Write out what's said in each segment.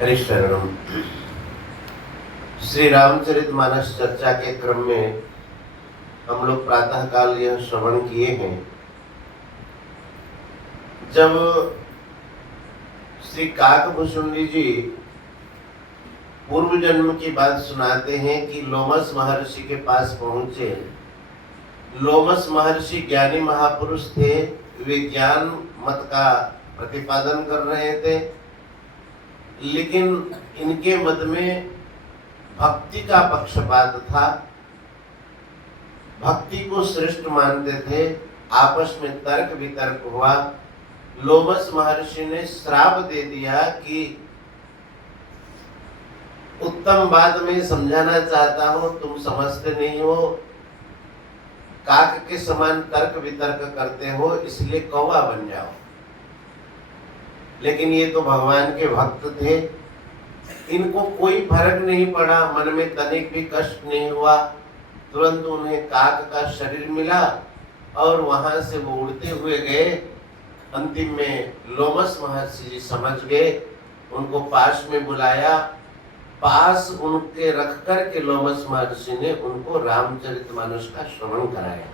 हरिशरणम। श्री रामचरितमानस चर्चा के क्रम में हम लोग प्रातः काल यह श्रवण किए हैं, जब श्री काकभूषुंडी जी पूर्व जन्म की बात सुनाते हैं कि लोमस महर्षि के पास पहुंचे। लोमस महर्षि ज्ञानी महापुरुष थे, वे ज्ञान मत का प्रतिपादन कर रहे थे, लेकिन इनके मत में भक्ति का पक्षपात था। भक्ति को श्रेष्ठ मानते थे। आपस में तर्क वितर्क हुआ। लोमस महर्षि ने श्राप दे दिया कि उत्तम बात मैं समझाना चाहता हूं, तुम समझते नहीं हो, काक के समान तर्क वितर्क करते हो, इसलिए कौवा बन जाओ। लेकिन ये तो भगवान के भक्त थे, इनको कोई फर्क नहीं पड़ा, मन में तनिक भी कष्ट नहीं हुआ। तुरंत उन्हें काक का शरीर मिला और वहां से वो उड़ते हुए गए। अंतिम में लोमस महर्षि जी समझ गए, उनको पास में बुलाया। पास उनके रख कर के लोमस महर्षि ने उनको रामचरितमानस का श्रवण कराया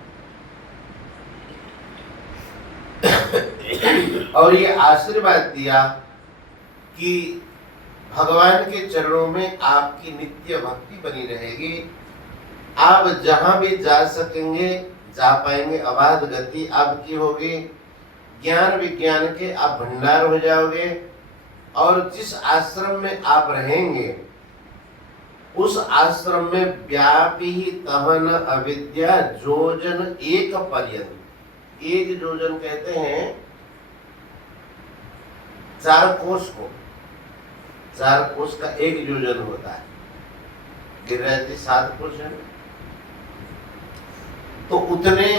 और ये आशीर्वाद दिया कि भगवान के चरणों में आपकी नित्य भक्ति बनी रहेगी। आप जहां भी जा सकेंगे, जा पाएंगे, अबाध गति आपकी होगी। ज्ञान विज्ञान के आप भंडार हो जाओगे और जिस आश्रम में आप रहेंगे उस आश्रम में व्यापी तहन अविद्या जोजन एक पर्यंत। एक योजन कहते हैं 4 कोस को, 4 कोस का 1 योजन होता है। गिरिराज 7 कोस है, तो उतने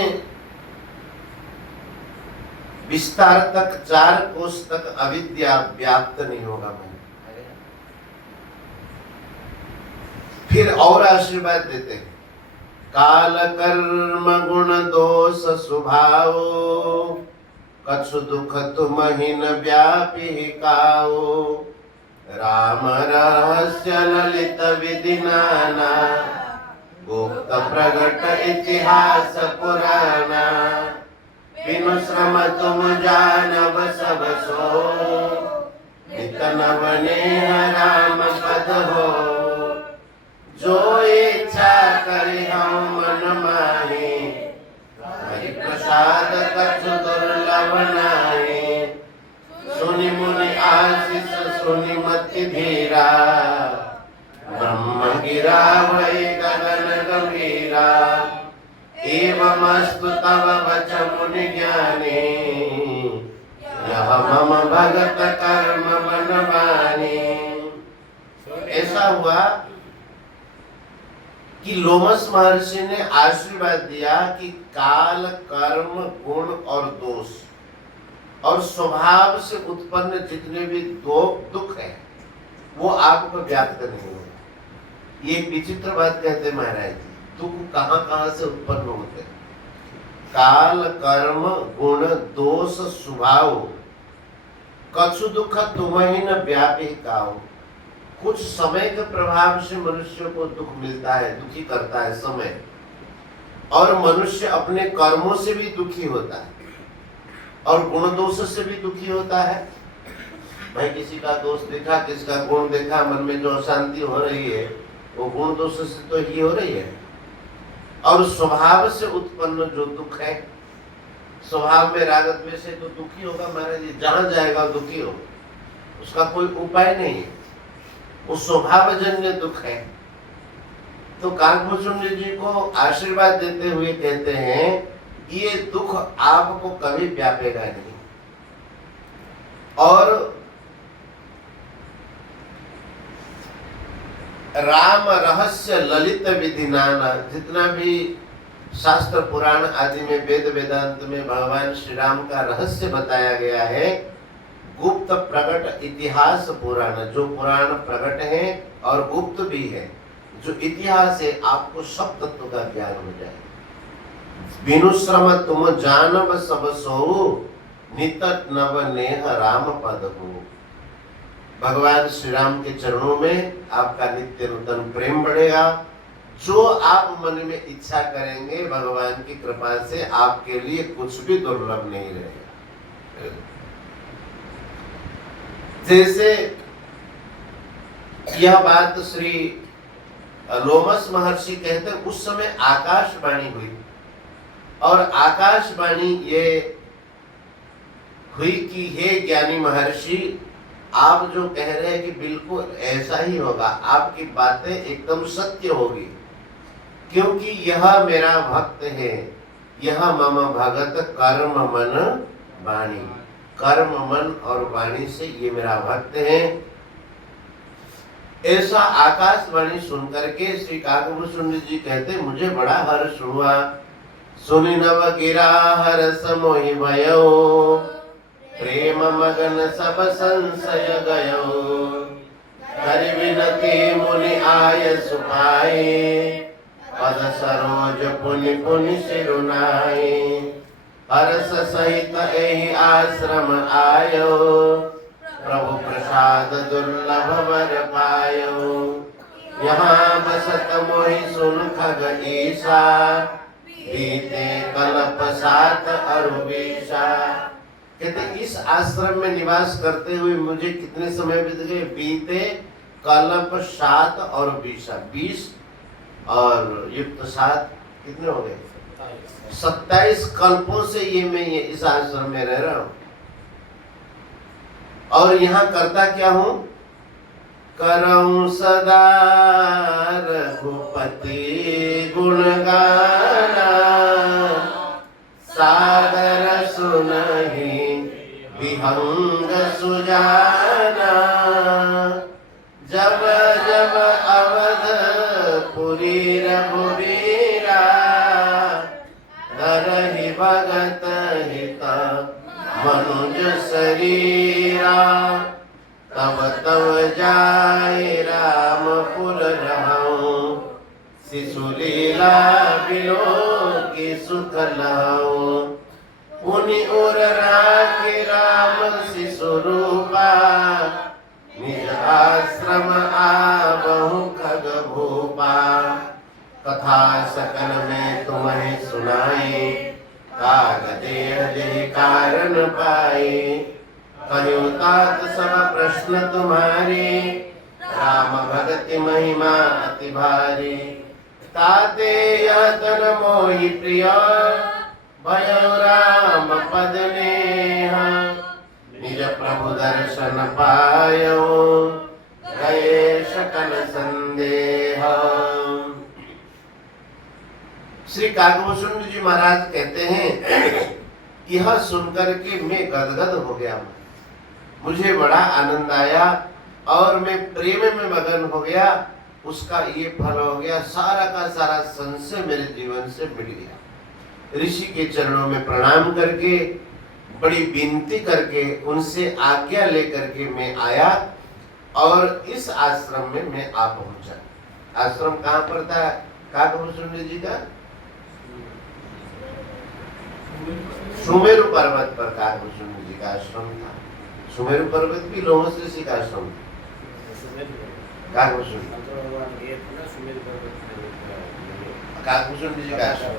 विस्तार तक 4 कोस तक अविद्या व्याप्त नहीं होगा। मैं फिर और आशीर्वाद देते हैं, काल कर्म गुण दोष स्वभाव, कछु दुख तुम ही न व्यापी काओ। राम रहस्य ललित विधि नाना, गुप्त प्रगट इतिहास पुराना। बिनु श्रम तुम जानब सब सो, नित नव नेह राम पद हो। जो इच्छा करे हम मन माहे, हरि प्रसाद कछु दुर्लभ नाहि। सुनि मुनि आशीष सुनि मति धीरा, ब्रह्म गिरा वै गगन गंभीरा। एवमस्तु तव वच मुनि ज्ञानी, यह मम भगत कर्म मन मानी। ऐसा हुआ कि लोमस महर्षि ने आशीर्वाद दिया कि काल कर्म गुण और दोष और स्वभाव से उत्पन्न जितने भी दुख है वो आपको व्याप्त नहीं होगा। ये एक विचित्र बात कहते महाराज जी, दुख कहाँ कहाँ से उत्पन्न होते हैं। काल कर्म गुण दोष स्वभाव, कछु दुख तुम ही न व्यापी काओ। कुछ समय के प्रभाव से मनुष्य को दुख मिलता है, दुखी करता है समय, और मनुष्य अपने कर्मों से भी दुखी होता है और गुण दोष से भी दुखी होता है। भाई किसी का दोष देखा, किसका गुण देखा, मन में जो अशांति हो रही है वो गुण दोष से तो ही हो रही है। और स्वभाव से उत्पन्न जो दुख है, स्वभाव में राग द्वेष से तो दुखी होगा महाराज जी, जहां जाएगा दुखी हो, उसका कोई उपाय नहीं है, वो स्वभावजन्य दुख है। तो काकभूषुंडी जी को आशीर्वाद देते हुए कहते हैं ये दुख आपको कभी व्यापेगा नहीं। और राम रहस्य ललित विधि नाना, जितना भी शास्त्र पुराण आदि में वेद वेदांत में भगवान श्री राम का रहस्य बताया गया है, गुप्त प्रकट इतिहास पुराण, जो पुराण प्रकट है और गुप्त भी है, जो इतिहास है, आपको सब तत्व का ज्ञान हो जाएगा। बिनु श्रम तुम जानब सब सो, नित नव नेह राम पद हो। भगवान श्री राम के चरणों में आपका नित्य नूतन प्रेम बढ़ेगा। जो आप मन में इच्छा करेंगे भगवान की कृपा से आपके लिए कुछ भी दुर्लभ नहीं रहेगा। जैसे यह बात श्री लोमस महर्षि कहते हैं, उस समय आकाशवाणी हुई और आकाशवाणी ये हुई कि हे ज्ञानी महर्षि, आप जो कह रहे हैं कि बिल्कुल ऐसा ही होगा, आपकी बातें एकदम सत्य होगी, क्योंकि यह मेरा भक्त है, यह मम भगत कर्म मन वाणी, कर्म मन और वाणी से ये मेरा भक्त है। ऐसा आकाशवाणी सुनकर के श्री काकभूषण जी कहते, मुझे बड़ा हर्ष हुआ। सुनि नव गिरा हर्ष मोहि भयो, प्रेम मगन सब संशय गयो, कर विनती मुनि आय सुखाए, पद सरोज पुनि पुनि सिरुनाए, हर्ष सहित एहि आश्रम आयो, प्रभु प्रसाद दुर्लभ वर पायो, यहाँ बसत मोहि सुन खग ईसा, बीते कल्प सात अरुबीसा। कहते इस आश्रम में निवास करते हुए मुझे कितने समय बीत गए? बीते कल्प 7 और 20 और युक्त 7 कितने हो गए? 27 कल्पों से मैं इस आश्रम में रह रहा हूं। और यहाँ करता क्या हूं? करऊं सदा रघुपति गुण गाना, सागर सुनहि विहंग सुजाना, जब जब अवधपुरी रघुवीरा, धरहि भगत हित मनुज शरीरा, तब तब जाय रामपुर रहूं, शिशु लीला बिलो की सुख लहूं, पुनि उर राखि राम शिशु रूपा, निज आश्रम आबहु खग भूपा, कथा सकल में तुम्हें सुनाई, कागदे अजय कारण पाए, कहो तात सब प्रश्न तुम्हारे, राम भगति महिमा अति भारी, ताते यह तन मोहि प्रिय, भयो राम पद नेहा, निज प्रभु दर्शन पायो, गए सकल संदेह। श्री काकभूषण जी महाराज कहते हैं, यह सुनकर के मैं गदगद हो गया, मुझे बड़ा आनंद आया और मैं प्रेम में मगन हो गया। उसका ये फल हो गया, सारा का सारा संशय मेरे जीवन से मिट गया। ऋषि के चरणों में प्रणाम करके, बड़ी विनती करके, उनसे आज्ञा लेकर के मैं आया और इस आश्रम में मैं आ पहुंचा। आश्रम कहाँ पर था काकभूषण जी का? सुमेरु पर्वत पर काकभूषण जी का आश्रम था। सुमेरु पर्वत भी लोमस ऋषि का आश्रम था। काकभूषण जी का आश्रम।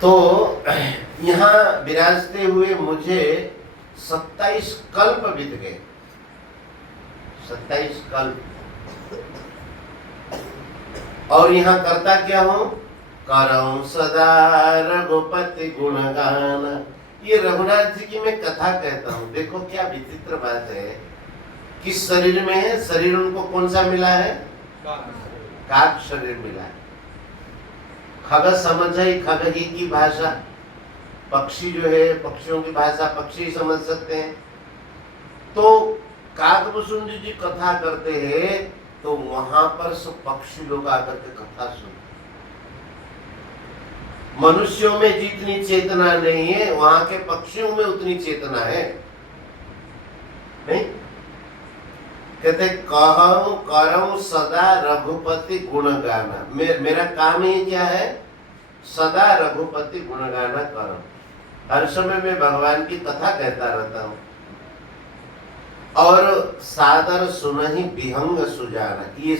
तो यहाँ विराजते हुए मुझे 27 कल्प बीत गए। 27 कल्प। और यहाँ करता क्या हूँ? करऊं सदा रघुपति गुण गाना। ये रघुनाथ जी की मैं कथा कहता हूँ। देखो क्या विचित्र बात है, किस शरीर में है? शरीर उनको कौन सा मिला है? काक शरीर मिला है। खग समझ है, खग ही की भाषा। पक्षी जो है, पक्षियों की भाषा पक्षी समझ सकते हैं। तो काकभूषण जी कथा करते हैं तो वहां पर सब पक्षी लोग आकर के कथा सुनते। मनुष्यों में जितनी चेतना नहीं है, वहां के पक्षियों में उतनी चेतना है। नहीं कहते कहूं करऊं सदा रघुपति गुण गाना। मेरा काम ही क्या है? सदा रघुपति गुण गाना करूं। हर समय मैं भगवान की कथा कहता रहता हूं। और सादर सुनहि विहंग सुजाना। ये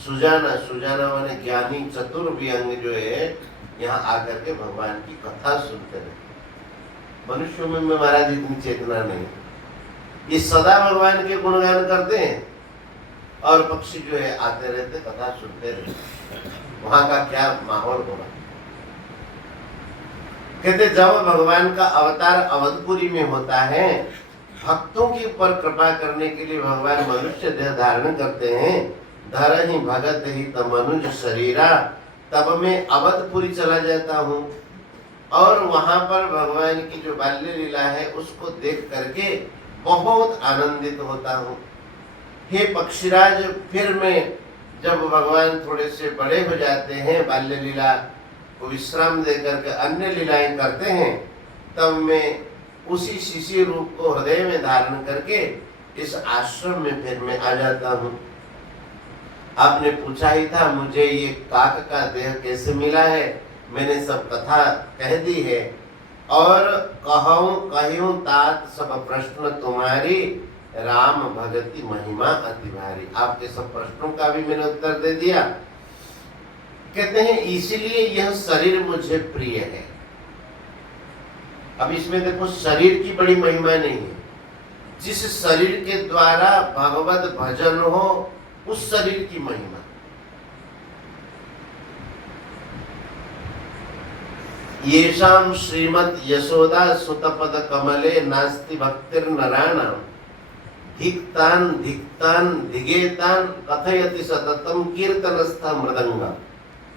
सुजाना, सुजाना माने ज्ञानी चतुर विहंग जो है यहाँ आकर के भगवान की कथा सुनते रहे। मनुष्यों में महाराज इतनी चेतना नहीं, ये सदा भगवान के गुणगान करते हैं और पक्षी जो है आते रहते कथा सुनते रहते। वहां का क्या माहौल होगा। कहते जब भगवान का अवतार अवधपुरी में होता है, भक्तों के ऊपर कृपा करने के लिए भगवान मनुष्य देह धारण करते हैं। धरहि भगत ही तमनुज शरीरा, तब मैं अवधपुरी चला जाता हूँ और वहां पर भगवान की जो बाल्य लीला है उसको देख करके बहुत आनंदित होता हूँ। हे पक्षीराज, फिर मैं जब भगवान थोड़े से बड़े हो जाते हैं, बाल्य लीला को विश्राम दे करके अन्य लीलाएं करते हैं, तब मैं उसी शिशि रूप को हृदय में धारण करके इस आश्रम में फिर मैं आ जाता हूँ। आपने पूछा ही था मुझे ये काक का देह कैसे मिला है, मैंने सब कथा कह दी है। और कहूँ तात सब प्रश्न तुम्हारी, राम भगति महिमा अति भारी। आपके सब प्रश्नों का भी मैंने उत्तर दे दिया। कहते हैं इसीलिए यह शरीर मुझे प्रिय है। अब इसमें देखो शरीर की बड़ी महिमा नहीं है, जिस शरीर के द्वारा भगवत भजन हो उस शरीर की महिमा। येषां श्रीमद् यशोदा सुतपद कमले नास्ति भक्तिर्नराणां, धिक्तान धिक्तान धिगेतान कथयति सततम कीर्तनस्थ मृदंग।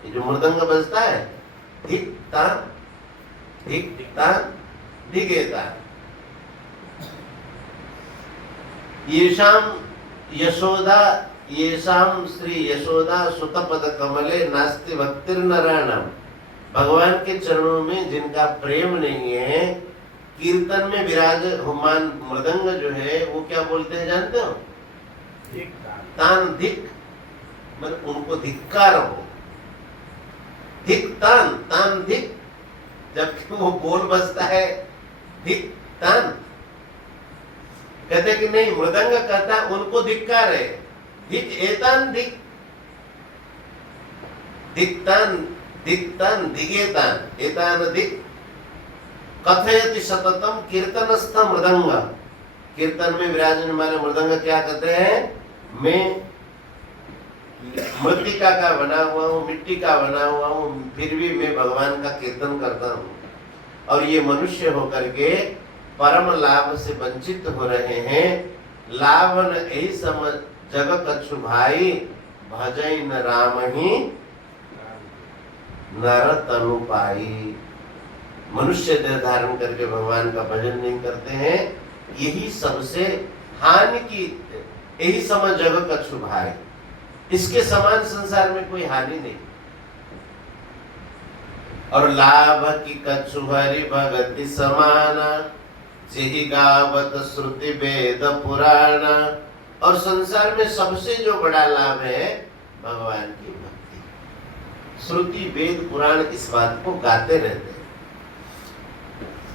ये जो मृदंग बजता है, धिक्तान धिक्तान धिगेतान। येषां यशोदा, येषां श्री यशोदा सुतपद कमले नास्ति भक्तिर्नराणां। भगवान के चरणों में जिनका प्रेम नहीं है, कीर्तन में विराज हुमान मृदंग जो है वो क्या बोलते हैं जानते हो? तान धिक, मतलब उनको धिक्कार हो। धिक तान, तान धिक, जबकि वो बोल बजता है धिक तान। कहते कि नहीं, मृदंग कहता है उनको धिक्कार है, धिक एतान धिक, धिक्तान धिक्तान धिगेतान एतान धिक कथयति सततम कीर्तनस्थ मृदंग। कीर्तन में विराजमान वाले मृदंग क्या कहते हैं? मैं मृतिका का बना हुआ हूँ, मिट्टी का बना हुआ हूँ, फिर भी मैं भगवान का कीर्तन करता हूँ। और ये मनुष्य होकर के परम लाभ से वंचित हो रहे हैं। लाभ न यही समझ जग कछु भाई, भजै न राम ही नर तनु पाई। मनुष्य देह धारण करके भगवान का भजन नहीं करते हैं, यही सबसे हानि की, यही समझ जग कछु भाई। इसके समान संसार में कोई हानि नहीं। और लाभ की कछु हरि भगति समाना, जेहि गावत श्रुति वेद पुराण। और संसार में सबसे जो बड़ा लाभ है भगवान की भक्ति। श्रुति वेद पुराण इस बात को गाते रहते हैं।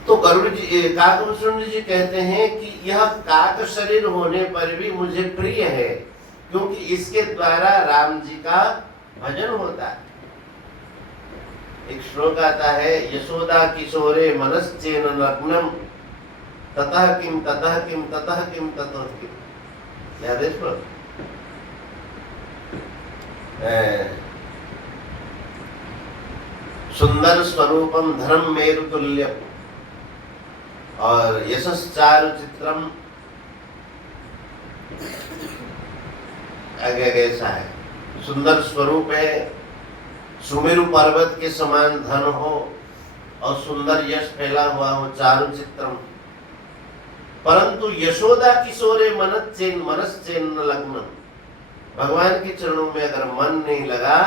तो गरुड़ जी, काकभूषण जी कहते हैं कि यह काक शरीर होने पर भी मुझे प्रिय है, क्योंकि इसके द्वारा राम जी का भजन होता है। एक श्लोक आता है, यशोदा किशोरे मनश्चेन लग्नम, ततः किम ततः किम ततः किम ततः किम। याद है श्लोक? सुंदर स्वरूपम धर्म मेरु तुल्यम और यशश्चारु चित्रम, आगे ऐसा है। सुंदर स्वरूप है, सुमेरु पर्वत के समान धन हो और सुंदर यश फैला हुआ हो, चारु चित्रम। परंतु यशोदा किशोरे मनश्चेन लग्न। भगवान के चरणों में अगर मन नहीं लगा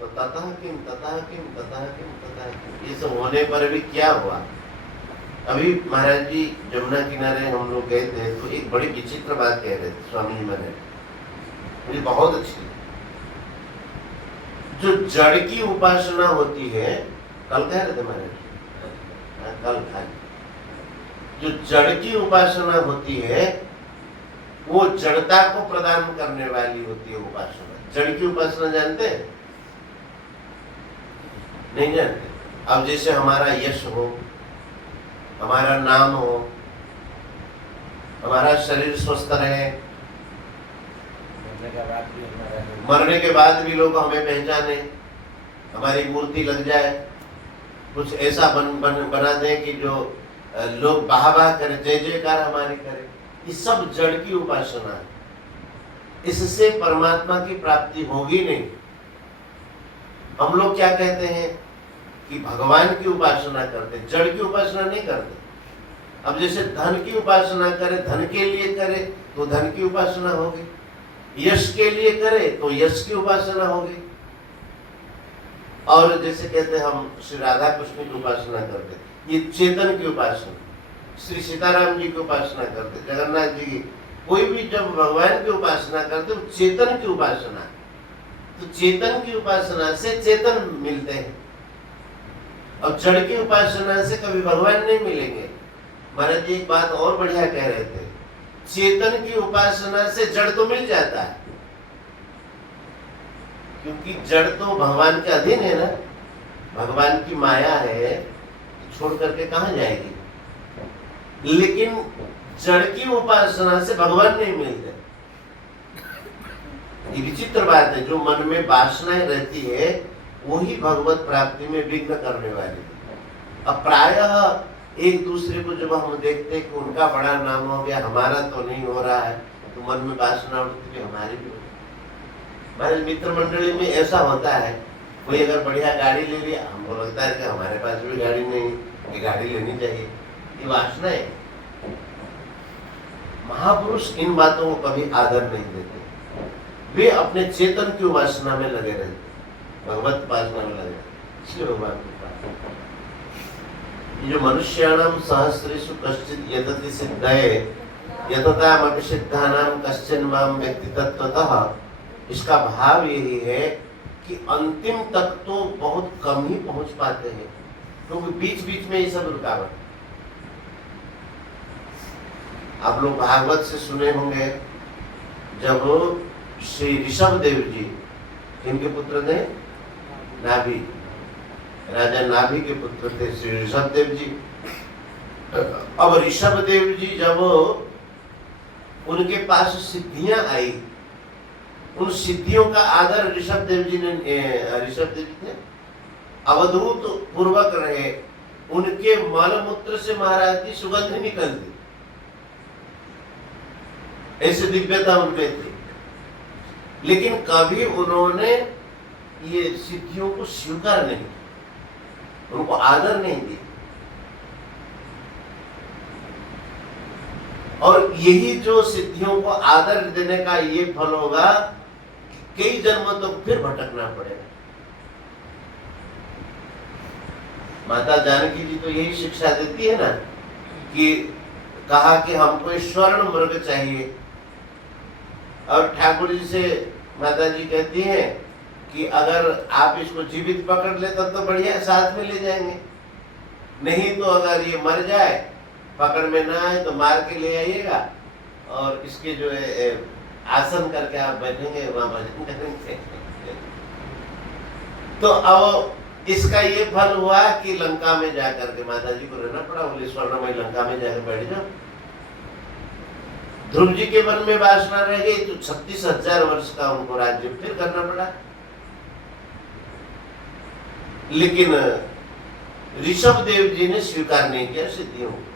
तो ततः किम ततः किम ततः किम ततः किम। ये सब होने पर भी क्या हुआ? अभी महाराज जी जमुना किनारे हम लोग गए थे, तो एक बड़ी विचित्र बात कह रहे थे स्वामी जी महाराज, मुझे बहुत अच्छी। जो जड़ की उपासना होती है, कल कह रहे थे महाराज, कल जो जड़ की उपासना होती है वो जड़ता को प्रदान करने वाली होती है उपासना। जड़ की उपासना जानते हैं? नहीं जानते। अब जैसे हमारा यश हो, हमारा नाम हो, हमारा शरीर स्वस्थ रहे, मरने के बाद भी लोग हमें पहचाने, हमारी मूर्ति लग जाए, कुछ ऐसा बना दें कि जो लोग वाह वाह करें, जय जयकार हमारी करें, ये सब जड़ की उपासना है। इससे परमात्मा की प्राप्ति होगी नहीं। हम लोग क्या कहते हैं कि भगवान की उपासना करते, जड़ की उपासना नहीं करते। अब जैसे धन की उपासना करे, धन के लिए करे तो धन की उपासना होगी, यश के लिए करे तो यश की उपासना होगी। और जैसे कहते हैं हम श्री राधा कृष्ण की उपासना करते, ये चेतन की उपासना। श्री सीताराम जी की उपासना करते, जगन्नाथ जी की, कोई भी जब भगवान की उपासना करते वो चेतन की उपासना। तो चेतन की उपासना से चेतन मिलते हैं, और जड़ की उपासना से कभी भगवान नहीं मिलेंगे। महाराज जी एक बात और बढ़िया कह रहे थे, चेतन की उपासना से जड़ तो मिल जाता है, क्योंकि जड़ तो भगवान के अधीन है ना, भगवान की माया है, छोड़ करके कहां जाएगी। लेकिन जड़ की उपासना से भगवान नहीं मिलते। ये विचित्र बात है, जो मन में वासनाएं रहती है वही भगवत प्राप्ति में विघ्न करने वाली है। अब प्रायः एक दूसरे को जब हम देखते हैं कि उनका बड़ा नाम हो गया, हमारा तो नहीं हो रहा है, तो मन में वासना उठती है हमारी भी। हमारे मित्र मंडली में ऐसा होता है, कोई अगर बढ़िया गाड़ी ले लिया, हमको लगता है कि हमारे पास भी गाड़ी नहीं, ये गाड़ी लेनी चाहिए। ये वासना है। महापुरुष इन बातों को कभी आदर नहीं देते, वे अपने चेतन की उपासना में लगे रहते, भगवत उपासना में लगे रहते। इसलिए भगवान को ये जो मनुष्याणाम सहस्रेषु कश्चित् यतति सिद्धये यततामपि सिद्धानां कश्चिन् मां व्यक्ति तत्त्वतः, इसका भाव यही है कि अंतिम तक तो बहुत कम ही पहुंच पाते हैं, क्योंकि बीच बीच में ये सब रुकावट। आप लोग भागवत से सुने होंगे, जब श्री ऋषभ देव जी, जिनके पुत्र थे नाभि, राजा नाभि के पुत्र थे श्री ऋषभ देव जी। अब ऋषभ देव जी जब उनके पास सिद्धियां आई, उन सिद्धियों का आदर ऋषभ देव जी थे अवधूत पूर्वक रहे। उनके मल मूत्र से महाराज की सुगंध निकलती, ऐसे दिव्यता उनमें थी। लेकिन कभी उन्होंने ये सिद्धियों को स्वीकार नहीं, उनको आदर नहीं दिया। और यही जो सिद्धियों को आदर देने का ये फल होगा कि कई जन्मों तक तो फिर भटकना पड़ेगा। माता जानकी जी तो यही शिक्षा देती है ना, कि कहा कि हमको स्वर्ण मृग चाहिए, और ठाकुर जी से माता जी कहती हैं कि अगर आप इसको जीवित पकड़ ले तब तो बढ़िया, साथ में ले जाएंगे, नहीं तो अगर ये मर जाए, पकड़ में ना आए तो मार के ले आइएगा, और इसके जो है आसन करके आप बैठेंगे, वहां भजन करेंगे। तो अब इसका ये फल हुआ कि लंका में जाकर के माता जी को रहना पड़ा, बोले स्वर्णमय लंका में जाकर बैठ जाओ। ध्रुव जी के मन में वासना रह गई, तो 36,000 वर्ष का उनको राज्य फिर करना पड़ा। लेकिन ऋषभ देव जी ने स्वीकार नहीं किया सिद्धियों को।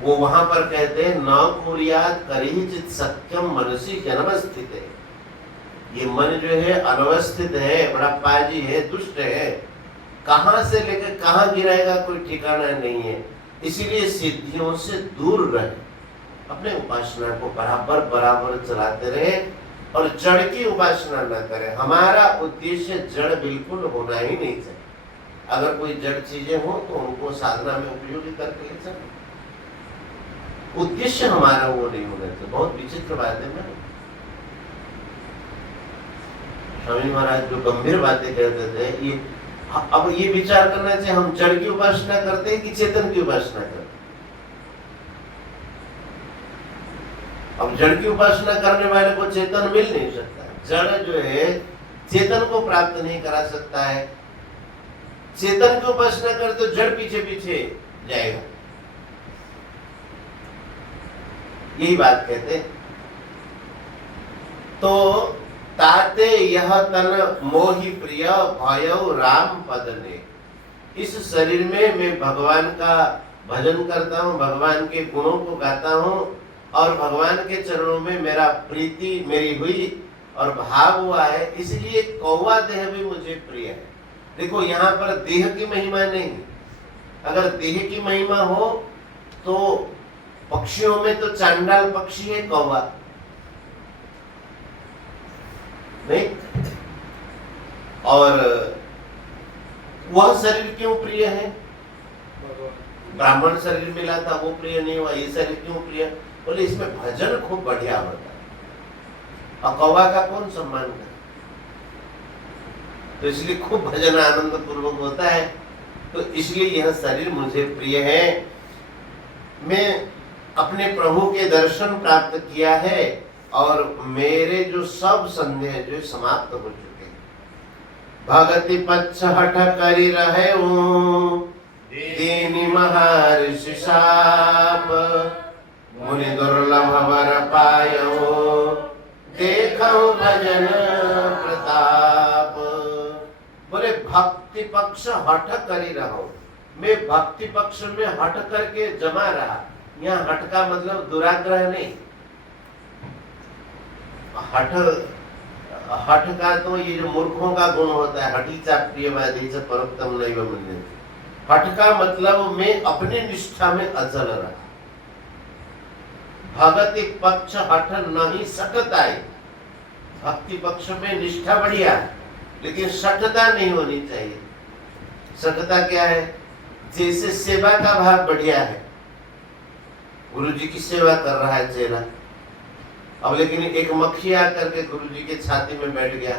वो वहां पर कहते हैं, न कुर्यात् करिचित् सत्यम मनसि अनवस्थित है। ये मन जो है अनवस्थित है, बड़ा पाजी है, दुष्ट है, कहां से लेकर कहां गिराएगा कोई ठिकाना नहीं है। इसीलिए सिद्धियों से दूर रहे, अपने उपासना को बराबर बराबर चलाते रहे, और जड़ की उपासना न करें। हमारा उद्देश्य जड़ बिल्कुल होना ही नहीं चाहिए। अगर कोई जड़ चीजें हो तो उनको साधना में उपयोगी करके ले चलो, उद्देश्य हमारा वो नहीं होना चाहिए। बहुत विचित्र बात है ना, स्वामी महाराज जो गंभीर बातें कहते थे, ये अब ये विचार करना चाहिए, हम जड़ की उपासना करते हैं कि चेतन की उपासना करते हैं। अब जड़ की उपासना करने वाले को चेतन मिल नहीं सकता, जड़ जो है चेतन को प्राप्त नहीं करा सकता है। चेतन की उपासना कर तो जड़ पीछे पीछे जाएगा, यही बात कहते हैं। तो ताते यह तन मोहि प्रिय भयो राम पद ने, इस शरीर में मैं भगवान का भजन करता हूँ, भगवान के गुणों को गाता हूँ और भगवान के चरणों में मेरा प्रीति मेरी हुई और भाव हुआ है, इसलिए कौवा देह भी मुझे प्रिय है। देखो यहाँ पर देह की महिमा नहीं, अगर देह की महिमा हो तो पक्षियों में तो चांडाल पक्षी है कौवा, नहीं? और वह शरीर क्यों प्रिय है? ब्राह्मण शरीर मिला था वो प्रिय नहीं हुआ, ये शरीर क्यों प्रिय? बोले इसमें भजन खूब बढ़िया होता है और कौवा का कौन सम्मान करे, तो इसलिए खूब भजन आनंद पूर्वक होता है, तो इसलिए यह शरीर मुझे प्रिय है। मैं अपने प्रभु के दर्शन प्राप्त किया है और मेरे जो सब संदेह जो समाप्त हो चुके हैं। भगति पक्ष हठ करी रहे दीनी महर्षि शाप, मुनि दुर्लभ वर पायो देखो भजन प्रताप। बोले भक्ति पक्ष हठ करी रहो, मैं भक्ति पक्ष में हठ करके जमा रहा। यहाँ हठ का मतलब दुराग्रह नहीं, हठ का तो ये जो मूर्खों का गुण होता है, हठी चा प्रियवादी से परोक्तम नहीं मिलने। हठ का मतलब मैं अपनी निष्ठा में अचल रहा। भगति पक्ष हठ नहीं सठताई, भक्ति पक्ष में निष्ठा बढ़िया लेकिन सठता नहीं होनी चाहिए। सठता क्या है? जैसे सेवा का भाव बढ़िया है, गुरु जी की सेवा कर रहा है चेला, अब लेकिन एक मक्खी आकर के गुरु जी के छाती में बैठ गया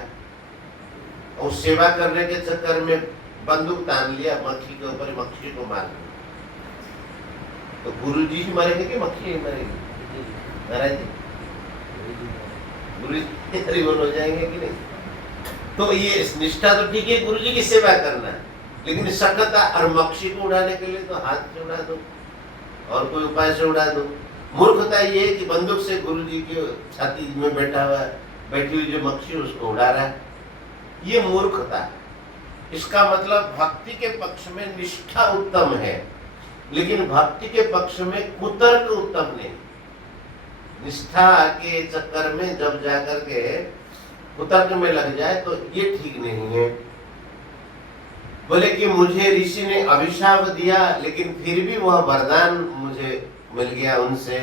और सेवा करने के चक्कर में बंदूक तान लिया मक्खी के ऊपर, मक्खी को मार दिया, तो गुरु जी ही मरेंगे कि मक्खी ही मरेगी? महाराज जी गुरु जी बोल हो जाएंगे कि नहीं? तो ये निष्ठा तो ठीक है, गुरु जी की सेवा करना है, लेकिन सठता और मक्खी को उड़ाने के लिए तो हाथ से उड़ा दो और कोई उपाय से उड़ा दो। मूर्खता ये है कि बंदूक से गुरु जी के छाती में बैठी हुई जो मक्खी उसको उड़ा रहा है, ये मूर्खता है। इसका मतलब भक्ति के पक्ष में निष्ठा उत्तम है, लेकिन भक्ति के पक्ष में कुतर्क उत्तम नहीं। निष्ठा के चक्कर में जब जाकर के कुतर्क में लग जाए तो ये ठीक नहीं है। बोले कि मुझे ऋषि ने अभिशाप दिया लेकिन फिर भी वह वरदान मुझे मिल गया उनसे।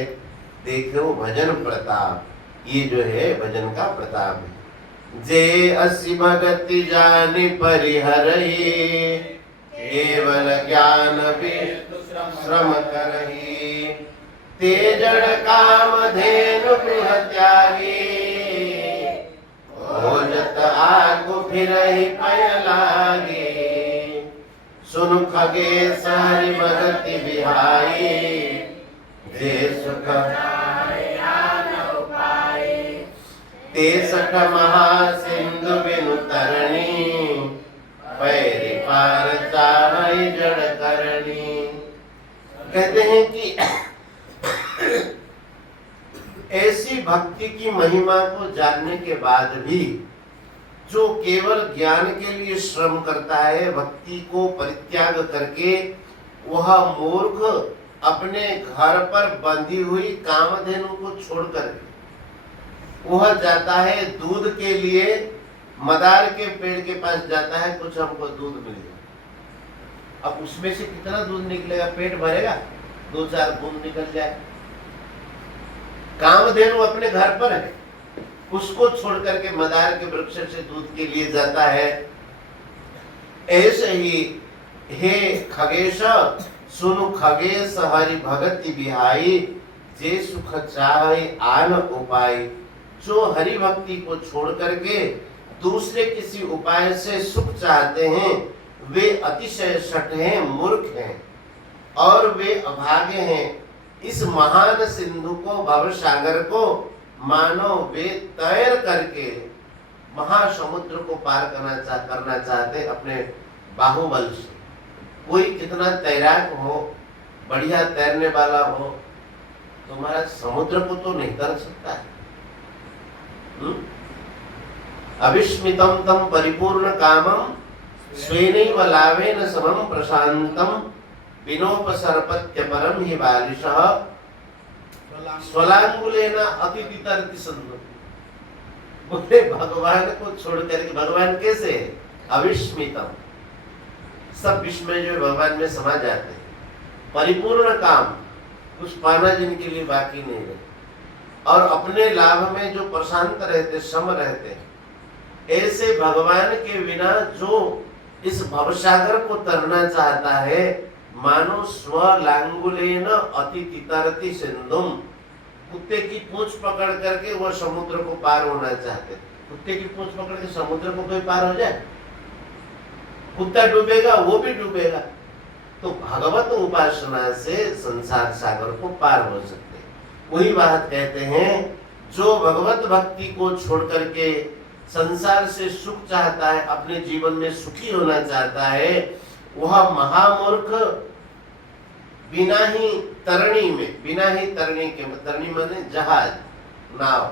देखो भजन प्रताप, ये जो है भजन का प्रताप है। जे असि भगति जानि परिहरहि, केवल ज्ञान श्रम करहि। ते जड़ काम धेनु गृह त्यागी, खोजत आगु फिरहि पय लागी। सुन खगेश हरि भगति बिहाई, जे सुख ते सठ महासिंधु बिनु तरणी, पैरि पार चाहै जड़ करणी। कहते हैं कि ऐसी भक्ति की महिमा को जानने के बाद भी जो केवल ज्ञान के लिए श्रम करता है, भक्ति को परित्याग करके, वह मूर्ख अपने घर पर बंधी हुई कामधेनु को छोड़कर वह जाता है दूध के लिए, मदार के पेड़ के पास जाता है, कुछ हमको दूध मिल जाए। अब उसमें से कितना दूध निकलेगा? पेट भरेगा? 2-4 बूंद निकल जाए। कामधेनु अपने घर पर है, उसको छोड़ करके मदार के वृक्ष से दूध के लिए जाता है। ऐसे ही हे खगेश सुनु खगेश हरि भगति बिहाई, जे सुख चाहे आन उपाय। जो हरि भक्ति को छोड़ करके दूसरे किसी उपाय से सुख चाहते हैं, वे अतिशय शठ हैं, मूर्ख हैं और वे अभागे हैं। इस महान सिंधु को, भव सागर को मानो वे तैर करके महासमुद्र को पार करना चाहते अपने बाहुबल से। कोई कितना तैराक हो, बढ़िया तैरने वाला हो, तो महाराज समुद्र को तो नहीं कर सकता है। अविस्मितम तम परिपूर्ण कामम स्वेनैव लाभेन समम प्रशांतम विनोपसर्पत्य परम हि बालिशः स्वलांगुलेन अतितितरति सन्नु। बोले भगवान को छोड़ करके, भगवान कैसे है? अविस्मितम, सब विस्मय जो भगवान में समा जाते हैं। परिपूर्ण काम, कुछ पाना जिनके लिए बाकी नहीं रहे, और अपने लाभ में जो प्रशांत रहते, सम रहते, ऐसे भगवान के बिना जो इस भवसागर को तरना चाहता है, मानो स्वलांगुलेन अतितितरति सिंधुम, कुत्ते की पूंछ पकड़ करके वह समुद्र को पार होना चाहते। कुत्ते की पूंछ पकड़ के समुद्र को कोई पार हो जाए? कुत्ता डूबेगा, वो भी डूबेगा। तो भगवत उपासना से संसार सागर को पार हो सकते हैं। वही बात कहते हैं, जो भगवत भक्ति को छोड़ करके संसार से सुख चाहता है, अपने जीवन में सुखी होना चाहता है, वह महामूर्ख बिना ही तरणी के, तरणी माने जहाज, नाव,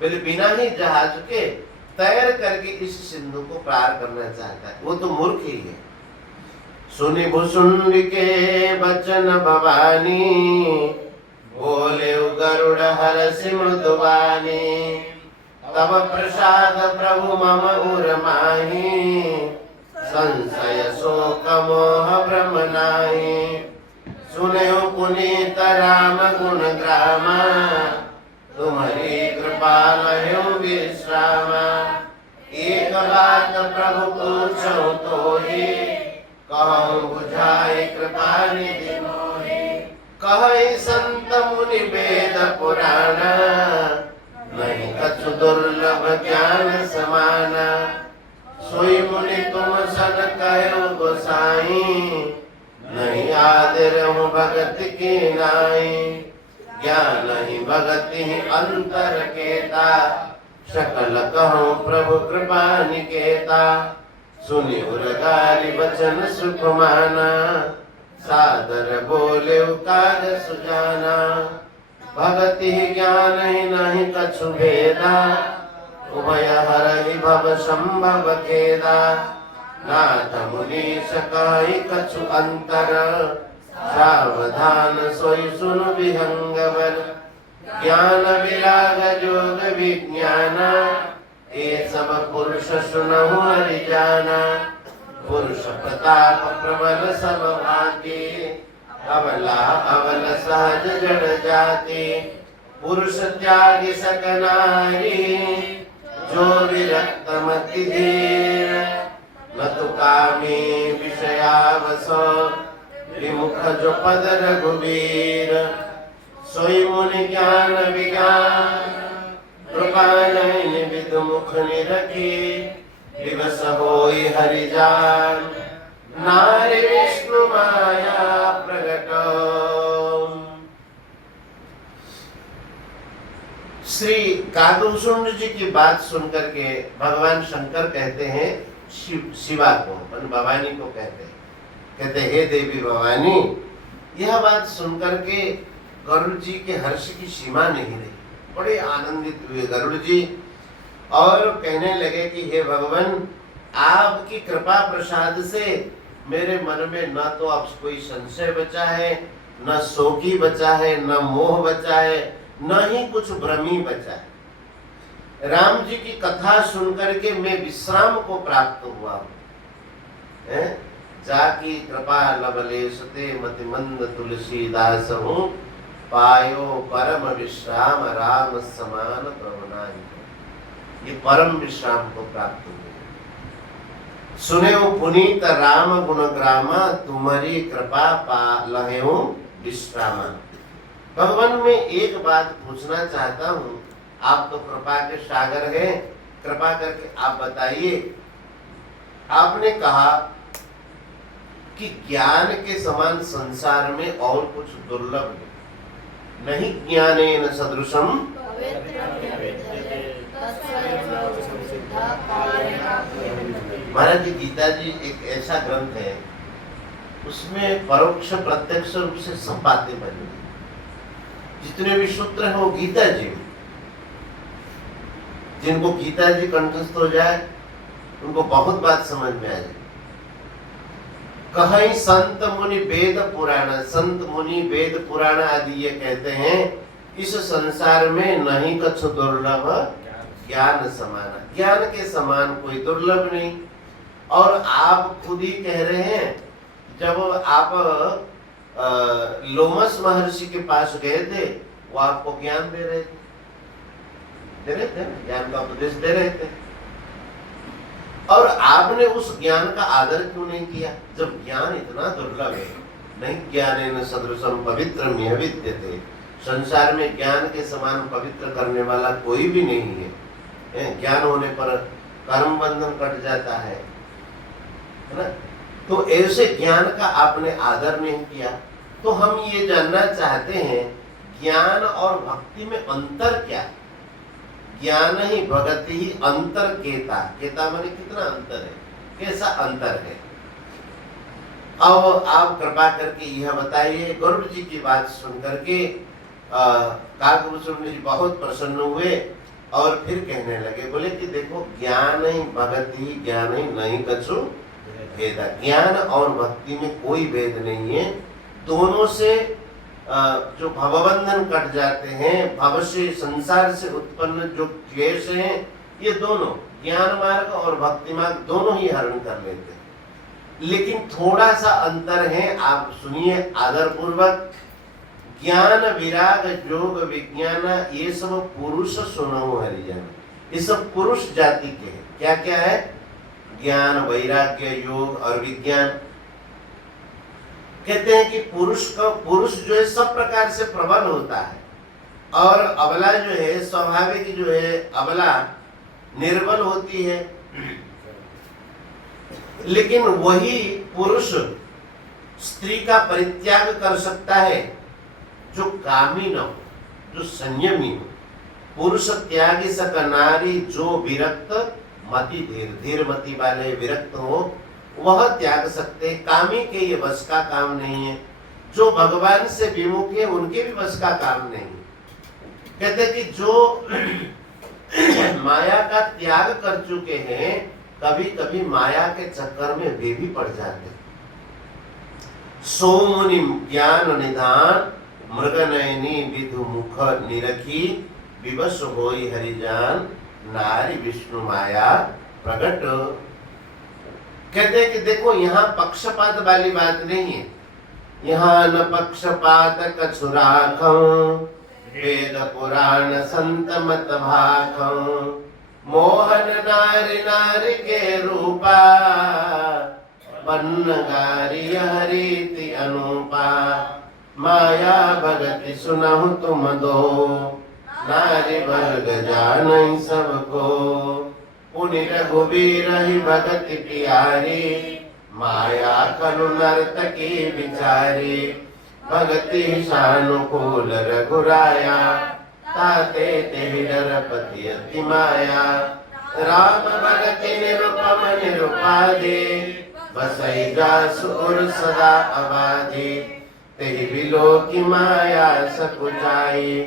पहले बिना ही जहाज के तैर करके इस सिंधु को पार करना चाहता है, वो तो मूर्ख ही है। सुनि भुसुंड के बचन भवानी, बोले गरुड़ हरसि मृदुवानी, तब प्रसाद प्रभु मम उर माही, संशय शोक मोह भ्रम नाहि। सुनयो पुनीत राम गुण ग्रामा, तुम्हारी कृपा लयो विश्रामा। एक बात प्रभु पूछो तोहि, कहूँ बुझाए कृपा निधि मोहि। कहे संत मुनि वेद पुराण, नहीं कछु दुर्लभ ज्ञान समाना। सोई मुनि तुम सन कहो गोसाई, नहीं आदर हूँ भगत की नाई। ज्ञान ही भगत ही अंतर केता, सकल कहूँ प्रभु कृपा निकेता। सुनि उरगारी वचन सुख माना, सादर बोले काज सुजाना। भगति ज्ञान ही नहीं कछु भेदा, उभय हरहि भव संभव खेदा। नाथ मुनीश कहि कछु अंतर, सावधान सोई सुनु विहंगवर। ज्ञान विराग जोग विज्ञाना, ये सब पुरुष सुनहु हरि जाना। पुरुष प्रताप प्रबल सब भांति, अबला अबल सहज जड़ जाति। पुरुष त्यागी सक नारी, जो विरक्त मति धीर। न तो कामी विषयावसो, विमुख जो पद रघुवीर। सोई मुनि ज्ञान विज्ञान, कृपा नहीं विदु मुख निरखी। दिवस होई हरि जान, नारी विष्णु माया प्रगट। श्री कागभूषुंड जी की बात सुनकर के भगवान शंकर कहते हैं शिवा को, भवानी को कहते हे देवी भवानी। यह बात सुनकर के गरुड़ जी के हर्ष की सीमा नहीं रही, बड़े आनंदित हुए गरुड़ जी और कहने लगे कि हे भगवान, आपकी कृपा प्रसाद से मेरे मन में न तो अब कोई संशय बचा है, न शोकी बचा है, न मोह बचा है, न ही कुछ भ्रमी बचा है। राम जी की कथा सुनकर के मैं विश्राम को प्राप्त हुआ हूँ। जाकी कृपा लवलेशते मतिमंद तुलसीदास हूँ, पायो परम विश्राम राम समान प्रभुनाहि। ये परम विश्राम को प्राप्त हुए। सुने पुनीत राम गुण ग्रामा, तुम्हारी कृपा लहेऊ विश्रामा। भगवान मैं एक बात पूछना चाहता हूँ, आप तो कृपा के सागर हैं, कृपा करके आप बताइए। आपने कहा कि ज्ञान के समान संसार में और कुछ दुर्लभ नहीं। नहीं ज्ञानेन सदृशम। महाराज जी गीता जी एक ऐसा ग्रंथ है, उसमें परोक्ष प्रत्यक्ष रूप से सब बातें बनी हुई। जितने भी सूत्र हैं वो गीता जी में। जिनको गीता जी कंठस्थ हो जाए उनको बहुत बात समझ में आ जाए। कहीं संत मुनि वेद पुराण, संत मुनि वेद पुराण आदि ये कहते हैं इस संसार में नहीं कछु दुर्लभ ज्ञान समान। ज्ञान के समान कोई दुर्लभ नहीं। और आप खुद ही कह रहे हैं, जब आप लोमस महर्षि के पास गए थे, वो आपको ज्ञान दे रहे थे, ज्ञान का उपदेश दे रहे थे, और आपने उस ज्ञान का आदर क्यों नहीं किया? जब ज्ञान इतना दुर्लभ है। नहीं ज्ञानेन सदृशम पवित्रम यह विद्यते। संसार में ज्ञान के समान पवित्र करने वाला कोई भी नहीं है। ज्ञान होने पर कर्म बंधन कट जाता है ना? तो ऐसे ज्ञान का आपने आदर नहीं किया। तो हम ये जानना चाहते हैं, ज्ञान और भक्ति में अंतर क्या है? ज्ञान ही भक्ति ही अंतर केता। केता माने कितना अंतर है, कैसा अंतर है? अब आप कृपा करके यह बताइए। गौरव जी की बात सुन करके काकभूषण जी बहुत प्रसन्न हुए और फिर कहने लगे, बोले कि देखो ज्ञान ही भक्ति ही ज्ञान ही नहीं कछु भेद। ज्ञान और भक्ति में कोई भेद नहीं है। दोनों से जो भवबंधन कट जाते हैं, भव से संसार से उत्पन्न जो क्लेश हैं, ये दोनों ज्ञान मार्ग और भक्ति मार्ग दोनों ही हरण कर लेते हैं। लेकिन थोड़ा सा अंतर है, आप सुनिए आदर पूर्वक। ज्ञान विराग जोग विज्ञान ये सब पुरुष सुनो हरिजन, ये सब पुरुष जाति के हैं। क्या क्या है? ज्ञान, वैराग्य, योग और विज्ञान। कहते हैं कि पुरुष जो है सब प्रकार से प्रबल होता है, और अबला जो है स्वाभाविक जो है अबला निर्बल होती है। लेकिन वही पुरुष स्त्री का परित्याग कर सकता है जो कामी न हो, जो संयमी हो। पुरुष त्यागी सक नारी जो विरक्त मति धीर मति वाले विरक्त हो, वह त्याग सकते हैं। कामी के ये बस का काम नहीं है। जो भगवान से विमुख है उनके भी बस का काम नहीं। कहते कि जो माया का त्याग कर चुके हैं, कभी कभी माया के चक्कर में वे भी पड़ जाते। सो मुनि ज्ञान निधान मृगनयनी विधु मुख निरखी विवश होई हरिजान नारी विष्णु माया प्रकट। कहते हैं कि देखो यहाँ पक्षपात वाली बात नहीं है। यहाँ न पक्षपात कछु राखं, वेद पुराण संत मत भाखं। मोहन नारी नारी के रूपा, पन्न गारी हरीति अनुपा। माया भगति सुनहु तुम दो, नारी वर्ग जानई सबको। पुनि रघुवीर ही भगति प्यारी, माया कनु नर्तकी बिचारी। भगति सानुकूल रघुराया, ताते तेहि डरपति अति माया। राम भगति निरुपम निरुपाधि, बसई जासु उर सदा अबाधि। तेहि बिलो की माया सकुचाई,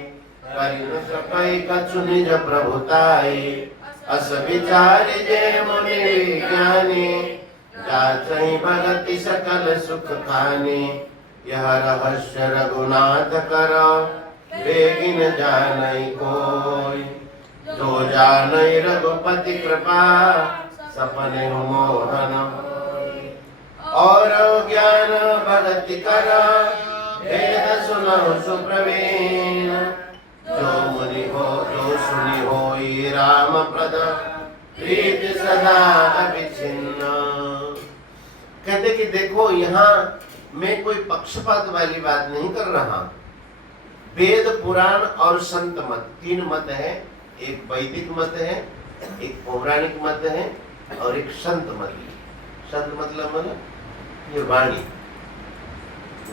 करि न सकै कछु निज प्रभुताई। अस विचार जय मुनि विज्ञानी, जाचहि भगति सकल सुख खानी। यह रहस्य रघुनाथ करो, बेगिन जानई कोई। जो जानई रघुपति कृपा, सपने मोहन होई। और ज्ञान भगति करो, वेद सुनो सुप्रवीण। जो मुनि हो जो सुनि होई राम प्रद, प्रीति सदा अविच्छिन्न। कहते कि देखो यहाँ मैं कोई पक्षपात वाली बात नहीं कर रहा। वेद पुराण और संत मत, तीन मत है। एक वैदिक मत है, एक पौराणिक मत है और एक संत मत है। संत मतलब ये वाणी,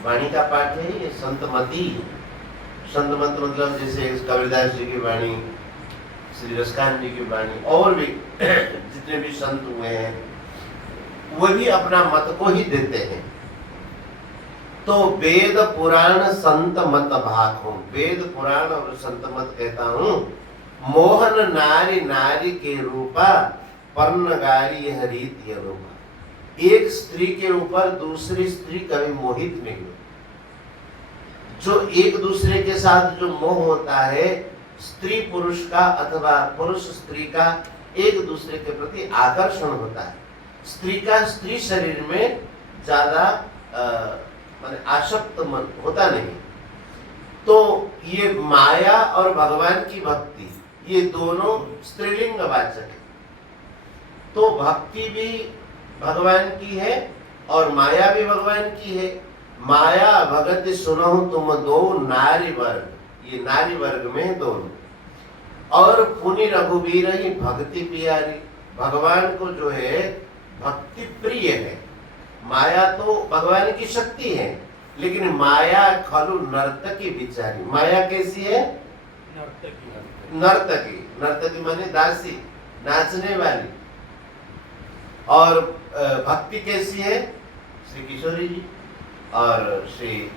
वाणी का पाठ है, ये संत मती। संत मत मतलब जैसे कबीरदास जी की वाणी, श्री रसकान जी की वाणी, और भी जितने भी संत हुए हैं वो भी अपना मत को ही देते हैं। तो वेद पुराण संत मत भाग हूं, वेद पुराण और संत मत कहता हूं। मोहन नारी नारी के रूपा, पर्णगारी यह रीति रूपा। एक स्त्री के ऊपर दूसरी स्त्री कभी मोहित नहीं होती। जो एक दूसरे के साथ जो मोह होता है, स्त्री पुरुष का अथवा पुरुष स्त्री का एक दूसरे के प्रति आकर्षण होता है। स्त्री का स्त्री शरीर में ज्यादा माने आसक्त मन होता नहीं। तो ये माया और भगवान की भक्ति, ये दोनों स्त्रीलिंग वाचक है। तो भक्ति भी भगवान की है और माया भी भगवान की है। माया भगत सुनो तुम दो नारी वर्ग, ये नारी वर्ग में दोनों। और पुनि रघुवीर ही भक्ति प्यारी, भगवान को जो है भक्ति प्रिय है। माया तो भगवान की शक्ति है, लेकिन माया खलु नर्तकी बिचारी। माया कैसी है? नर्तकी। नर्तकी माने दासी, नाचने वाली। और भक्ति कैसी है? श्री किशोरी जी और श्री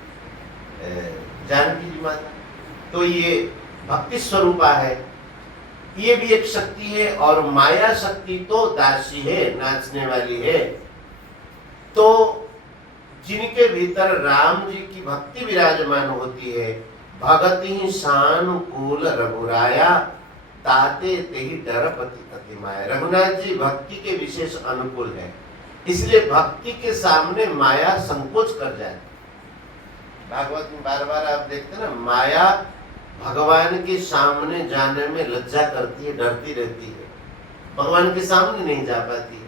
जानकी जी माता। तो ये भक्ति स्वरूपा है, ये भी एक शक्ति है। और माया शक्ति तो दासी है, नाचने वाली है। तो जिनके भीतर राम जी की भक्ति विराजमान होती है, भगत ही सानुकूल रघुराया, ताते ते ही डरपति अति माया। रघुनाथ जी भक्ति के विशेष अनुकूल है, इसलिए भक्ति के सामने माया संकोच कर जाए। भागवत में बार बार आप देखते ना, माया भगवान के सामने जाने में लज्जा करती है, डरती रहती है, भगवान के सामने नहीं जा पाती है।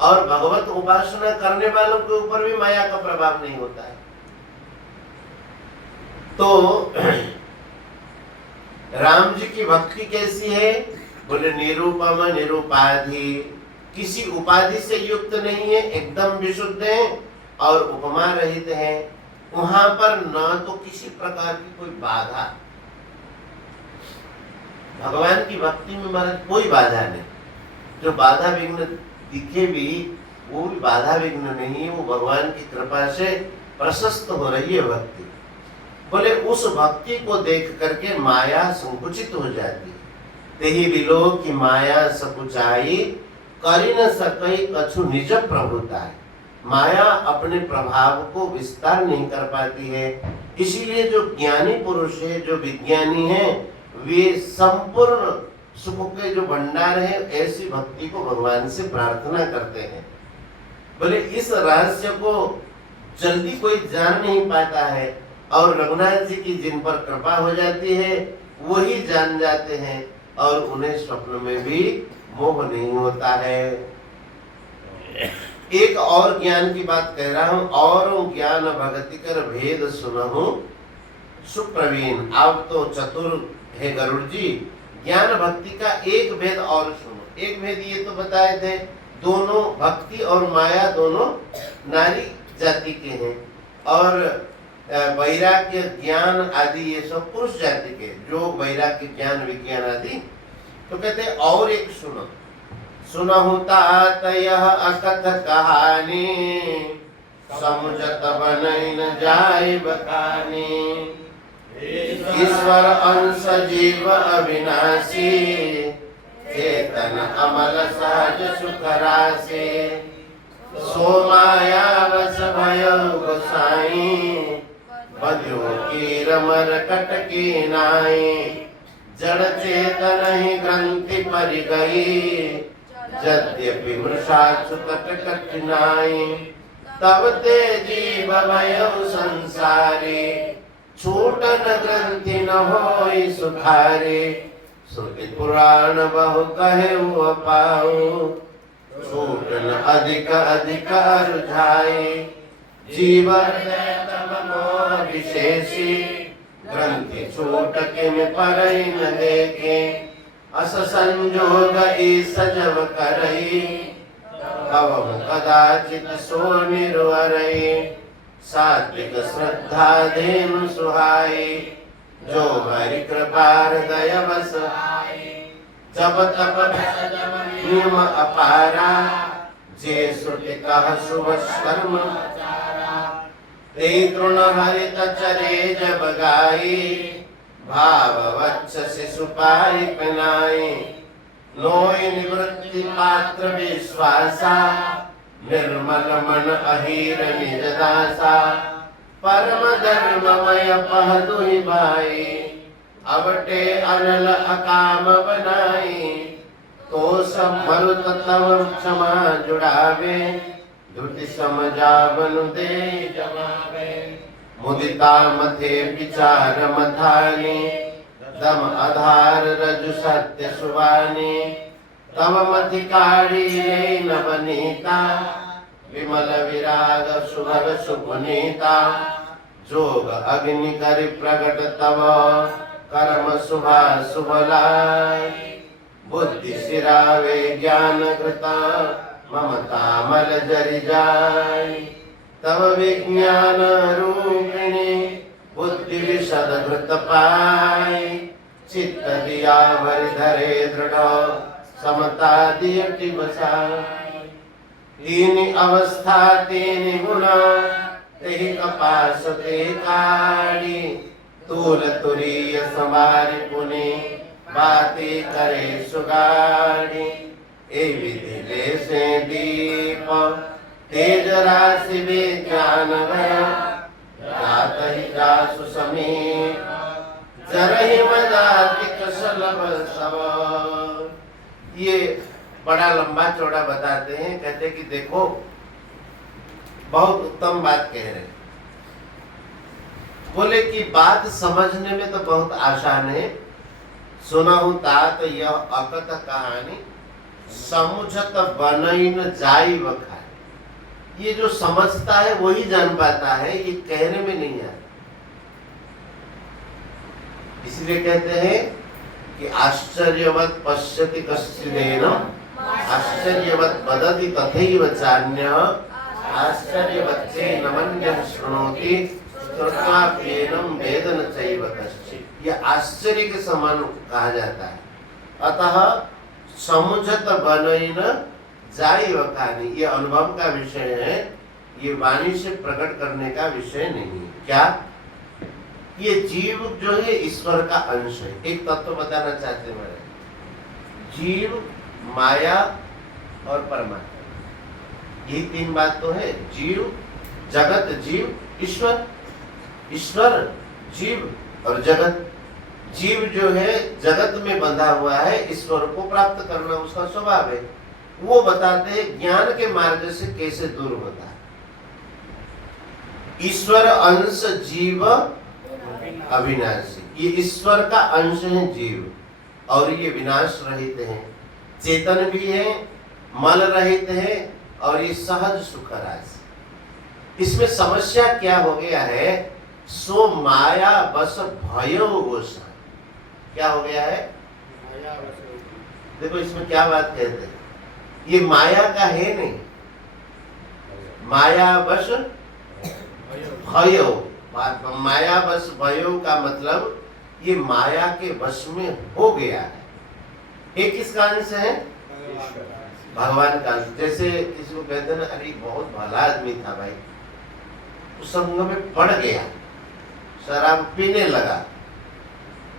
और भगवत उपासना करने वालों के ऊपर भी माया का प्रभाव नहीं होता है। तो राम जी की भक्ति कैसी है? बोले निरूपम निरूपाधि, किसी उपाधि से युक्त नहीं है, एकदम विशुद्ध है और उपमा रहित है। वहां पर न तो किसी प्रकार की कोई बाधा, भगवान की भक्ति में महाराज कोई बाधा नहीं। जो बाधा विघ्न दिखे भी, वो भी बाधा विघ्न नहीं है, वो भगवान की कृपा से प्रशस्त हो रही है भक्ति। बोले उस भक्ति को देख करके माया संकुचित हो जाती है। तेहि विलो की माया सकुचाई, करी न सकई कछु निज प्रभुताई। माया अपने प्रभाव को विस्तार नहीं कर पाती है। इसीलिए जो ज्ञानी पुरुष है, जो विज्ञानी है, वे संपूर्ण सुख के जो भंडार है, ऐसी भक्ति को भगवान से प्रार्थना करते हैं। बोले इस रहस्य को जल्दी कोई जान नहीं पाता है, और रघुनाथ जी की जिन पर कृपा हो जाती है वही जान जाते हैं, और उन्हें स्वप्न में भी मोह नहीं होता है। एक और ज्ञान की बात कह रहा हूं, और ज्ञान भगति कर भेद सुनहु सुप्रवीण। अब तो चतुर है गरुड़ जी, ज्ञान भक्ति का एक भेद और सुनो। एक भेद ये तो बताए थे, दोनों भक्ति और माया दोनों नारी जाति के हैं, और वैराग्य ज्ञान आदि ये सब पुरुष जाति के। जो वैराग्य ज्ञान विज्ञान आदि, तो कहते हैं और एक सुनो। सुनहु तात यह अकथ कहानी, समुझत बनई न जाय बखानी। ईश्वर अंश जीव अविनाशी, चेतन अमल सहज सुख राशि। सो माया वश भयो गोसाई, बध्यो की रमर कटकी नाई। जड़ चेतन ही ग्रंथि पर गई, यद्यपि मृषा छुटत कठिनाई। तब ते जीव भयो संसारी, छूटन ग्रंथि न होई सुखारी। श्रुति पुराण बहु कहे पाऊ, छूटन अधिक अधिक रुझाई। जीवन तम मोह विशेषी, ग्रंथि छूट के परई न देखे। अस संजोग ईस जब करई, भवहु कदाचित सो निर्वरई। सात्विक श्रद्धा धेनु सुहाई, जो हरि कृपा हृदय बस जब तब नियम अपारा जे श्रुति कह शुभ कर्म ते तृण हरित चरे जब गाई भाव वत्स शिशुपाई पिनाई लोई निवृत्ति पात्र विश्वासा निर्मल मन अहीर निज दासा परम धर्ममय पह दुहि भाई अवटे अनल अकाम बनाई तो सब मरुत तव क्षमा जुड़ावे धुति समझावनु दे जमावे मुदिता मथे विचार मथानी दम आधार रजु सत्य सुवानी तव मति काढ़ी नवनीता विमल विराग सुभग सुपुनीता जोग अग्नि करि प्रगट तव कर्म शुभा शुभलाई बुद्धि सिरावे ज्ञान कृता ममता मल जरि जाय तव विज्ञान रूपिणी बुद्धि विशद घृत पाय चित्त दिया भरि धरे दृढ़ समता दियति बसाय तीन अवस्था तीन गुना तेहि कपास ते काढ़ी तूल तुरीय समारि पुनि बाती करे सुगाड़ी ए विधि ले से दीप तेज राशि विज्ञान गया जात ही जासु समीप जरहि मदाति कसलभ सब। ये बड़ा लंबा चौड़ा बताते हैं, कहते कि देखो बहुत उत्तम बात कह रहे, बोले कि बात समझने में तो बहुत आसान है, सुनहु तात यह अकथ कहानी समुझत बनइन जाई वखाय। ये जो समझता है वही जान पाता है, ये कहने में नहीं आता। इसलिए कहते हैं कि आश्चर्यवत पश्यति कश्चिदेन आश्चर्यवत वदति तथैव चान्यः आश्चर्यवच्चे नमन्यः शृणोति श्रुत्वाप्येनं वेद न चैव कश्चित्। यह आश्चर्य के समान कहा जाता है। अतः समुझत बनइन जाई वखानी, ये अनुभव का विषय है, ये वाणी से प्रकट करने का विषय नहीं है। क्या ये जीव जो है ईश्वर का अंश है। एक तत्व बताना चाहते हैं, जीव, माया और परमात्मा, ये तीन बात तो है। जीव, जगत, जीव, ईश्वर, ईश्वर, जीव और जगत। जीव जो है जगत में बंधा हुआ है, ईश्वर को प्राप्त करना उसका स्वभाव है। वो बताते हैं ज्ञान के मार्ग से कैसे दूर होता है। ईश्वर अंश जीव अविनाशी, ये ईश्वर का अंश है जीव, और ये विनाश रहित हैं, चेतन भी है, मल रहित है, और ये सहज सुख राशि। इसमें समस्या क्या हो गया है, सो माया बस भयो गोसा। क्या हो गया है, देखो इसमें क्या बात कहते हैं, ये माया का है नहीं, माया बस भयो। माया बस भयो का मतलब ये माया के वश में हो गया है। एक किसका अंश है, भगवान का अंश। जैसे किसी को कहते हैं ना, अरे बहुत भला आदमी था भाई, उस संग में पड़ गया, शराब पीने लगा,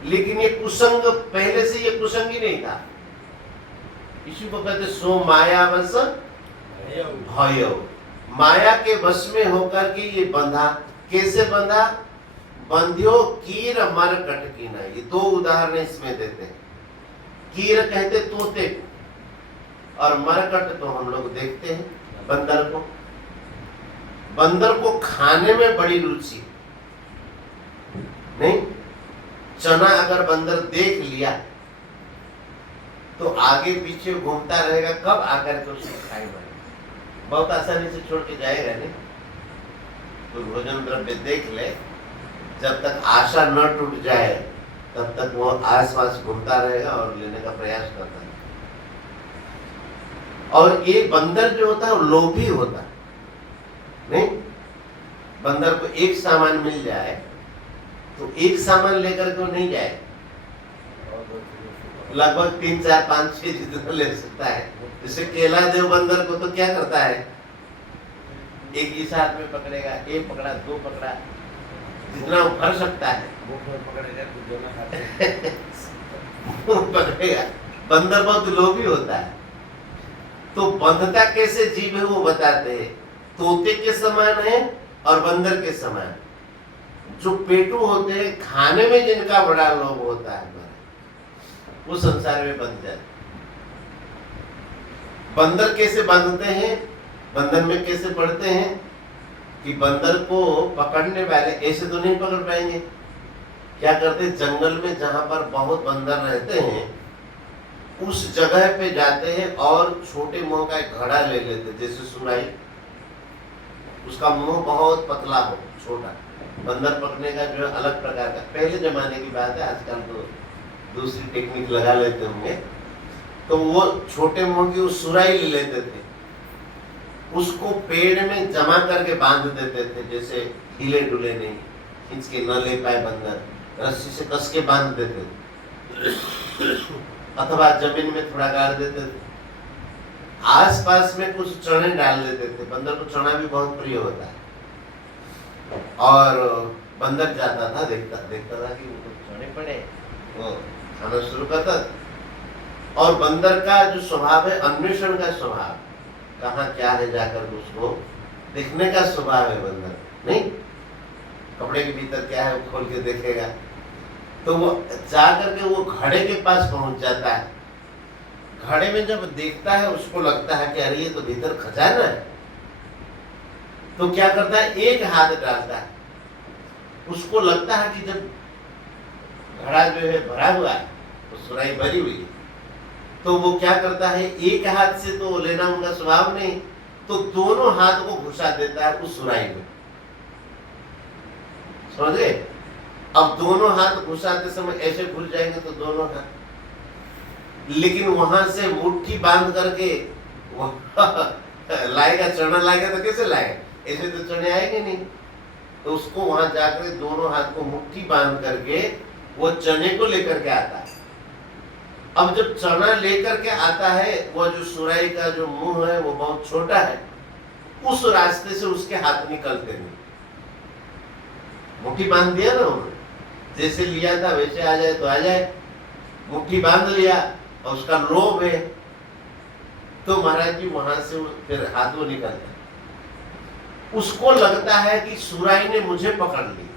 लेकिन ये कुसंग पहले से ये कुसंग ही नहीं था। इसी को कहते सो माया बस भयो। माया के वश में होकर के ये बंधा। कैसे बंधा, बंध्यो कीर मर कटकीना। ये दो उदाहरण इसमें देते हैं। कीर कहते तोते, और मरकट तो हम लोग देखते हैं बंदर को। बंदर को खाने में बड़ी रुचि नहीं। चना अगर बंदर देख लिया तो आगे पीछे घूमता रहेगा, कब आकर के उसे खाएगा। बहुत आसानी से छोड़ के जाएगा नहीं। तो भोजन द्रव्य देख ले, जब तक आशा न टूट जाए तब तक वो आसपास घूमता रहेगा और लेने का प्रयास करता है। और ये बंदर जो होता है वो लोभी होता है नहीं। बंदर को एक सामान मिल जाए तो एक सामान लेकर के वो नहीं जाए, लगभग 3, 4, 5, 6 जितना ले सकता है। जैसे केला देव बंदर को तो क्या करता है, एक इस हाथ में पकड़ेगा, एक पकड़ा, 2 पकड़ा, जितना वो भर सकता है वो पकड़ेगा। बंदर बहुत लोभी होता है। तो बंधता कैसे जीव है वो बताते हैं। तोते के समान है और बंदर के समान। जो पेटू होते हैं, खाने में जिनका बड़ा लोभ होता है, वो संसार में बंध जाते। बंदर कैसे बांधते हैं, बंधन में कैसे पड़ते हैं कि बंदर को पकड़ने वाले ऐसे तो नहीं पकड़ पाएंगे। क्या करते, जंगल में जहां पर बहुत बंदर रहते हैं उस जगह पे जाते हैं और छोटे मुंह का एक घड़ा ले लेते, जैसे सुनाई, उसका मुंह बहुत पतला हो, छोटा। बंदर पकड़ने का जो अलग प्रकार का, पहले जमाने की बात है, आजकल तो दूसरी टेक्निक लगा लेते होंगे। तो वो छोटे मुंह की उस सुराई ले लेते थे, उसको पेड़ में जमा करके बांध देते थे, जैसे हिले डुले नहीं, खींच के न ले पाए बंदर, रस्सी से कस के बांध देते थे, अथवा जमीन में थोड़ा गाड़ देते थे। आसपास में कुछ चने डाल देते थे, बंदर को चना भी बहुत प्रिय होता है। और बंदर जाता था, देखता था कि वो चने पड़े, वो खाना शुरू करता था। और बंदर का जो स्वभाव है, अन्वेषण का स्वभाव, कहाँ क्या है जाकर उसको देखने का स्वभाव है बंदर, नहीं कपड़े के भीतर क्या है वो खोल के देखेगा। तो वो जाकर के वो घड़े के पास पहुंच जाता है। घड़े में जब देखता है उसको लगता है कि अरे ये तो भीतर खजाना है। तो क्या करता है, एक हाथ डालता है, उसको लगता है कि जब घड़ा जो है भरा हुआ है, तो सुराई भरी हुई है, तो वो क्या करता है, एक हाथ से तो लेना उनका स्वभाव नहीं, तो दोनों हाथ को घुसा देता है उस सुराई में, समझ गए। अब दोनों हाथ घुसाते समय ऐसे खुल जाएंगे तो दोनों हाथ, लेकिन वहां से मुट्ठी बांध करके लाएगा, चना लाएगा तो कैसे लाएगा, ऐसे तो चने आएंगे नहीं। तो उसको वहां जाकर दोनों हाथ को मुट्ठी बांध करके वो चने को लेकर के आता है। अब जब चना लेकर के आता है, वो जो सुराई का जो मुंह है वो बहुत छोटा है, उस रास्ते से उसके हाथ निकलते नहीं। मुट्ठी बांध दिया ना उन्होंने, जैसे लिया था वैसे आ जाए तो आ जाए, मुट्ठी बांध लिया और उसका लोभ है, तो महाराज जी वहां से फिर हाथ वो निकलता है। उसको लगता है कि सुराई ने मुझे पकड़ लिया।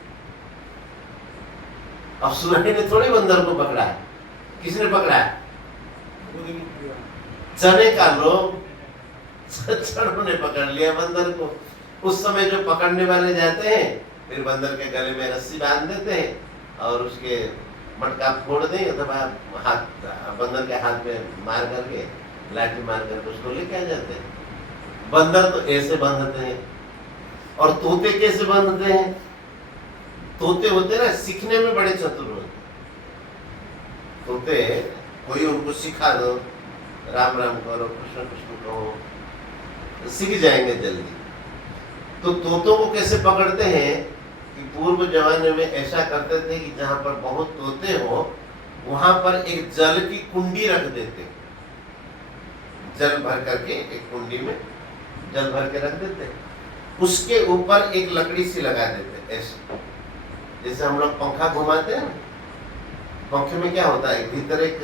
अब सुराई ने थोड़ी बंदर को पकड़ा है, किसने पकड़ा है, चने का लोभ, चनों ने पकड़ लिया बंदर को। उस समय जो पकड़ने वाले जाते हैं, फिर बंदर के गले में रस्सी बांध देते हैं और उसके मटका फोड़ दें, अथवा हाथ, बंदर के हाथ में मार करके, लाठी मार करके उसको लेके आ जाते हैं। बंदर तो ऐसे बांधते हैं। और तोते कैसे बांधते हैं, तोते होते ना सीखने में बड़े चतुर होते। तोते, कोई उनको सिखा दो, राम राम करो, कृष्ण कृष्ण कहो, सीख जाएंगे जल्दी। तो तोतों को कैसे पकड़ते हैं कि पूर्व जमाने में ऐसा करते थे कि जहां पर बहुत तोते हो वहां पर एक जल की कुंडी रख देते, जल भर करके एक कुंडी में जल भर के रख देते, उसके ऊपर एक लकड़ी सी लगा देते, ऐसे जैसे हम लोग पंखा घुमाते हैं। पंखे में क्या होता है, भीतर एक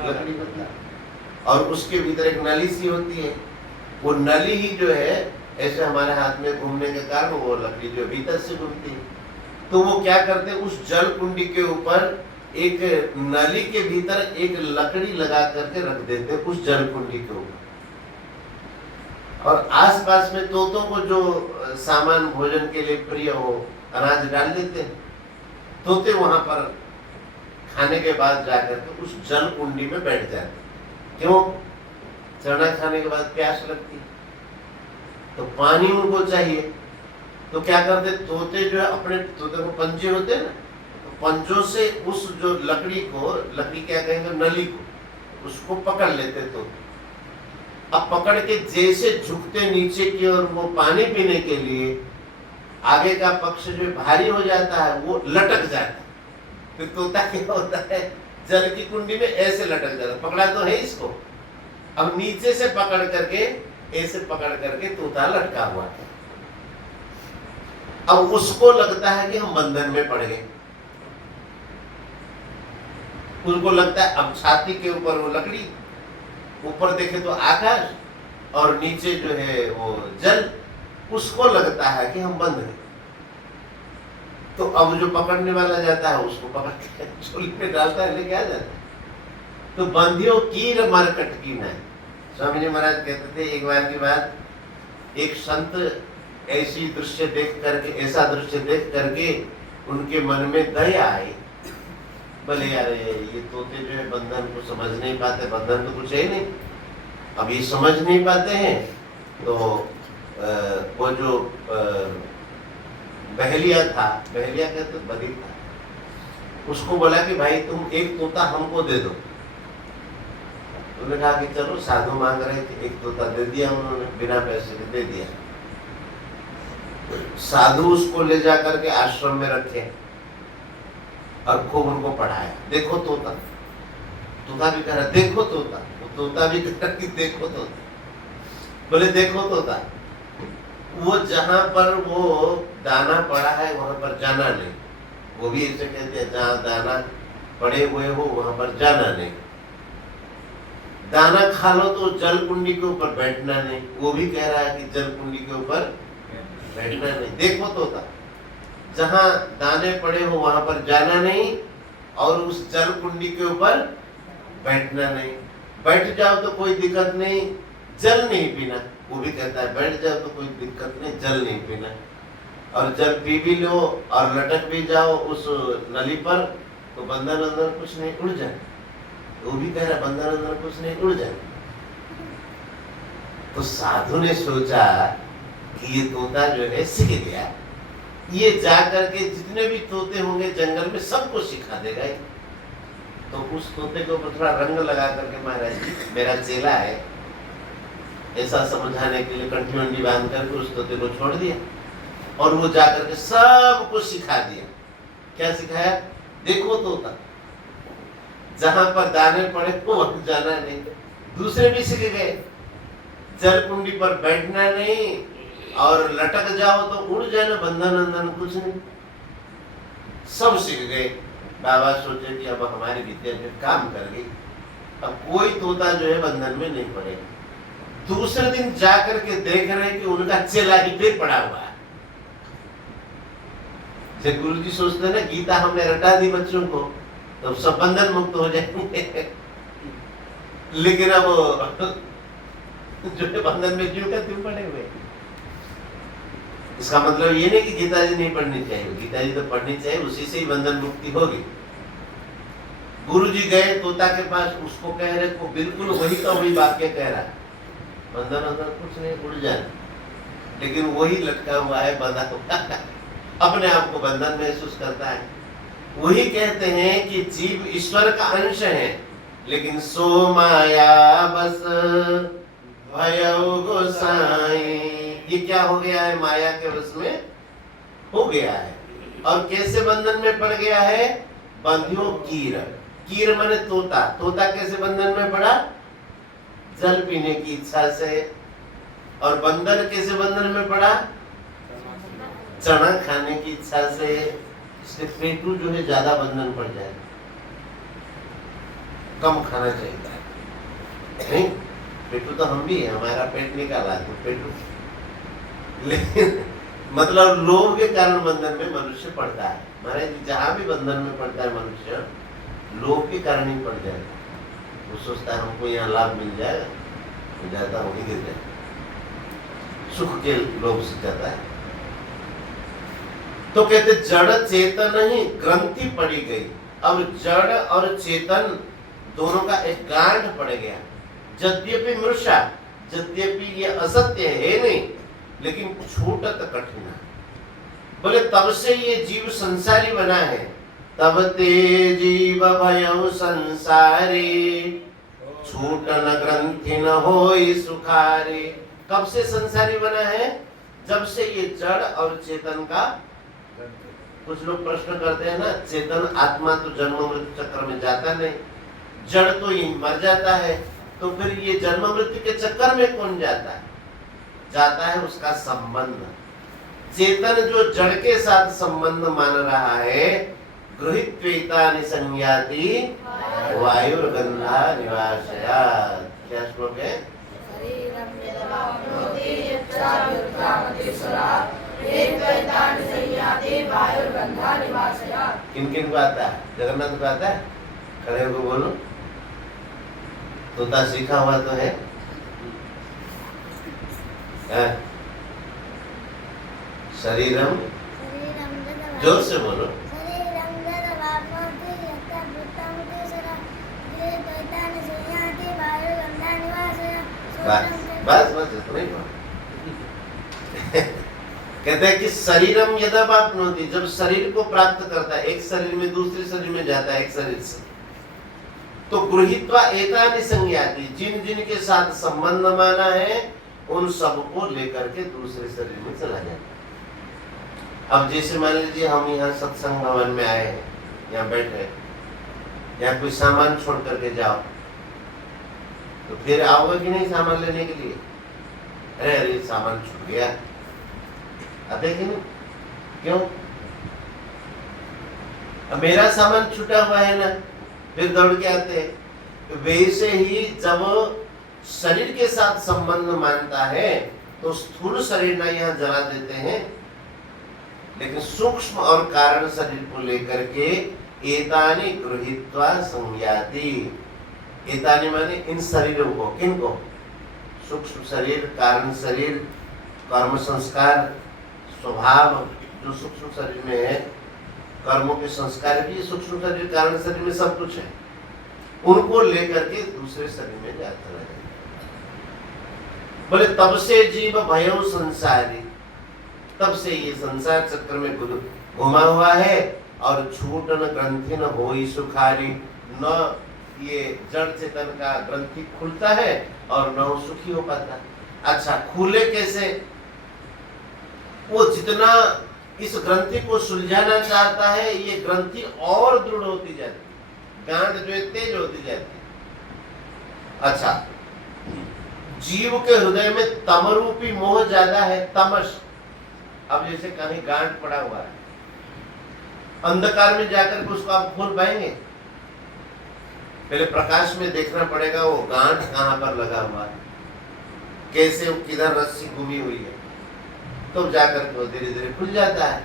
लकड़ी होती है और उसके भीतर एक नली सी होती है। वो नली ही जो है ऐसे हमारे हाथ में घूमने के कारण वो लकड़ी जो भीतर से घूमती है। तो वो क्या करते हैं, उस जल कुंडी के ऊपर एक नली के भीतर एक लकड़ी लगा करके रख देते उस जल कुंडी के ऊपर। और आसपास में तोतों को जो सामान भोजन के लिए प्रिय हो, अनाज डाल देते हैं। तोते वहां पर खाने के बाद जाकर के उस जल कुंडी में बैठ जाते। क्यों, चना खाने के बाद प्यास लगती, तो पानी उनको चाहिए। तो क्या करते, तोते जो है अपने, तोते को पंजे होते हैं ना, तो पंजों से उस जो लकड़ी को, लकड़ी क्या कहेंगे, नली को, उसको पकड़ लेते। तो अब पकड़ के जैसे झुकते नीचे की ओर वो पानी पीने के लिए, आगे का पक्ष जो भारी हो जाता है वो लटक जाता है। फिर तोता क्या होता है, जल की कुंडी में ऐसे लटक जाता है, पकड़ा तो है इसको, अब नीचे से पकड़ करके, ऐसे पकड़ करके तोता लटका हुआ है। अब उसको लगता है कि हम बंधन में पड़ गए, उनको लगता है अब छाती के ऊपर वो लकड़ी, ऊपर देखे तो आकाश और नीचे जो है वो जल, उसको लगता है कि हम बंद हैं। तो अब जो पकड़ने वाला जाता है उसको पकड़ के झोली में डालता है, लेके आ जाता है। तो बंधियो कीर मरकट की न। स्वामी जी महाराज कहते थे एक बार की बात, एक संत ऐसी दृश्य देख करके, ऐसा दृश्य देख करके उनके मन में दया आई। बोले यार ये तोते जो है बंधन को समझ नहीं पाते, बंधन तो कुछ है नहीं, अब ये समझ नहीं पाते हैं। तो वो जो बहेलिया था, बहेलिया कहते बदी था, उसको बोला कि भाई तुम एक तोता हमको दे दो। उन्होंने कहा कि चलो, साधु मांग रहे थे, एक तोता दे दिया उन्होंने, बिना पैसे के दे दिया। साधु उसको ले जा करके आश्रम में रखे और खूब उनको पढ़ाया। देखो तोता, तोता भी कह रहा देखो तोता, तोता भी कह रहा कि देखो तोता। बोले देखो तोता, वो जहां पर वो दाना पड़ा है वहां पर जाना नहीं। वो भी ऐसे कहते हैं, जहां दाना पड़े हुए हो वहां पर जाना नहीं। दाना खा लो तो जल कुंडी के ऊपर बैठना नहीं। वो भी कह रहा है कि जल कुंडी के ऊपर बैठना नहीं। देखो तोता, जहां दाने पड़े हो वहां पर जाना नहीं और उस जल कुंडी के ऊपर बैठना नहीं। बैठ जाओ तो कोई दिक्कत नहीं, जल नहीं पीना। वो भी कहता है बैठ जाओ तो कोई दिक्कत नहीं, जल नहीं पीना। और जल पी भी लो और लटक भी जाओ उस नली पर तो बंधन अंदर कुछ नहीं, उड़ जाए। वो भी कह रहा बंधन अंदर कुछ नहीं, उड़ जाए। तो साधु ने सोचा कि ये तोता जो है सीख गया, ये जाकर के जितने भी तोते होंगे जंगल में सबको सिखा देगा। तो उस तोते को थोड़ा रंग लगा करके, महाराज जी मेरा चेला है, ऐसा समझाने के लिए कंठी वंडी बांध करके उस तोते को छोड़ दिया और वो जाकर के सबको सिखा दिया। क्या सिखाया? देखो तोता, जहां पर दाने पड़े वो वहां जाना नहीं। दूसरे भी सीख गए, जल कुंडी पर बैठना नहीं और लटक जाओ तो उड़ जाना, बंधन अंधन कुछ नहीं, सब सीख गए। बाबा सोचे कि अब हमारी विद्या में काम कर गई, अब कोई तोता जो है बंधन में नहीं पड़ेगा। दूसरे दिन जाकर के देख रहे हैं कि उनका चेला ही फिर पड़ा हुआ है। जब गुरु जी सोचते हैं ना गीता हमने रटा दी बच्चों को तो सब बंधन मुक्त हो जाएंगे, लेकिन अब जो है बंधन में क्यों का क्यों पड़े हुए। इसका मतलब ये नहीं कि गीता जी नहीं पढ़नी चाहिए, गीता जी तो पढ़नी चाहिए, उसी से ही बंधन मुक्ति होगी। गुरु जी गए तोता के पास, उसको कह रहे को बिल्कुल वही का वही वाक्य कह रहा है, बंधन अंदर कुछ नहीं, उड़ जाए, लेकिन वही लटका हुआ है, बंधा हुआ है, अपने आप को बंधन महसूस करता है। वही कहते हैं कि जीव ईश्वर का अंश है, लेकिन सो माया बस भयउ गोसाई, ये क्या हो गया है? माया के वश में हो गया है। और कैसे बंधन में पड़ गया है? बंधियो कीर, कीर माने तोता। तोता कैसे बंधन में पड़ा? जल पीने की इच्छा से। और बंदर कैसे बंधन में पड़ा? चना खाने की इच्छा से। इससे पेटू जो है ज्यादा बंधन पड़ जाए, कम खाना चाहिए नहीं। पेटू तो हम भी है, हमारा पेट निकाला तो पेटू, लेकिन मतलब लोभ के कारण बंधन में मनुष्य पड़ता है। महाराज जहां भी बंधन में पड़ता है मनुष्य, लोभ के कारण ही पड़ जाएगा। वो सोचता है हमको यहाँ लाभ मिल जाएगा, तो जाता वही गिर जाए, सुख के लोभ से जाता है। तो कहते जड़ चेतन ही ग्रंथि पड़ी गई। अब जड़ और चेतन दोनों का एक गांठ पड़ गया। यद्यपि मृषा, यद्यपि ये असत्य है नहीं, लेकिन छूटत कठिन। बोले तब से ये जीव संसारी बना है। तब ते जीव भयउ संसारी, छूटन ग्रंथि न होई सुखारी। कब से संसारी बना है? जब से ये जड़ और चेतन का, कुछ लोग प्रश्न करते हैं ना, चेतन आत्मा तो जन्म मृत्यु चक्र में जाता नहीं, जड़ तो ये मर जाता है, तो फिर ये जन्म मृत्यु के चक्कर में कौन जाता है? जाता है उसका संबंध। चेतन जो जड़ के साथ संबंध मान रहा है, गृहीत्वेतानि संज्ञाति वायुर्गंधा निवासयात्। क्या श्लोक है? किन किन को आता है? जगन्नाथ को आता है? खड़े होकर बोलो। तोता सीखा हुआ तो है? शरीरम, जोर से बोलो। बस बस इतना ही बात। कहते हैं कि शरीरम यदा वाप्नोति, जब शरीर को प्राप्त करता है, एक शरीर में दूसरे शरीर में जाता है, एक शरीर से, तो गृहीत्वा एतानि संज्ञाति, जिन जिन के साथ संबंध माना है उन सबको लेकर के दूसरे शरीर में चला जाता है। अब जैसे मान लीजिए हम यहाँ सत्संग भवन में आए हैं, यहाँ बैठे, यहाँ कोई सामान छोड़ करके जाओ, तो फिर आओगे कि नहीं सामान लेने के लिए? अरे अरे सामान छूट गया, आते कि नहीं? क्यों? अब मेरा सामान छूटा हुआ है ना, फिर दौड़ के आते हैं। वैसे ही जब शरीर के साथ संबंध मानता है तो स्थूल शरीर ना यहाँ जला देते हैं, लेकिन सूक्ष्म और कारण शरीर को लेकर के एतानि गृहीत्वा संज्ञाति। एतानि माने इन शरीरों को, किन को? सूक्ष्म शरीर, कारण शरीर, कर्म संस्कार, स्वभाव जो सूक्ष्म शरीर में है, कर्मों के संस्कार भी सूक्ष्म शरीर, कारण शरीर में सब कुछ है, उनको लेकर के दूसरे शरीर में जाता है। बोले तब से जीव भयो संसारी, तब से ये संसार चक्र में घुमा हुआ है, और छूटन ग्रंथि न होई सुखारी, न ये जड़ चेतन का ग्रंथि खुलता है और न वो सुखी हो पाता। अच्छा, खुले कैसे? वो जितना इस ग्रंथि को सुलझाना चाहता है, ये ग्रंथि और दृढ़ होती जाती है, गांठ जो है तेज होती जाती है। अच्छा, जीव के हृदय में तमरूपी मोह ज्यादा है, तमस। अब जैसे कहीं गांठ पड़ा हुआ है, अंधकार में जाकर के उसको आप खोल पाएंगे? पहले प्रकाश में देखना पड़ेगा वो गांठ कहां पर लगा हुआ है, कैसे वो किधर रस्सी घूमी हुई है, तो जाकर के वो धीरे धीरे खुल जाता है।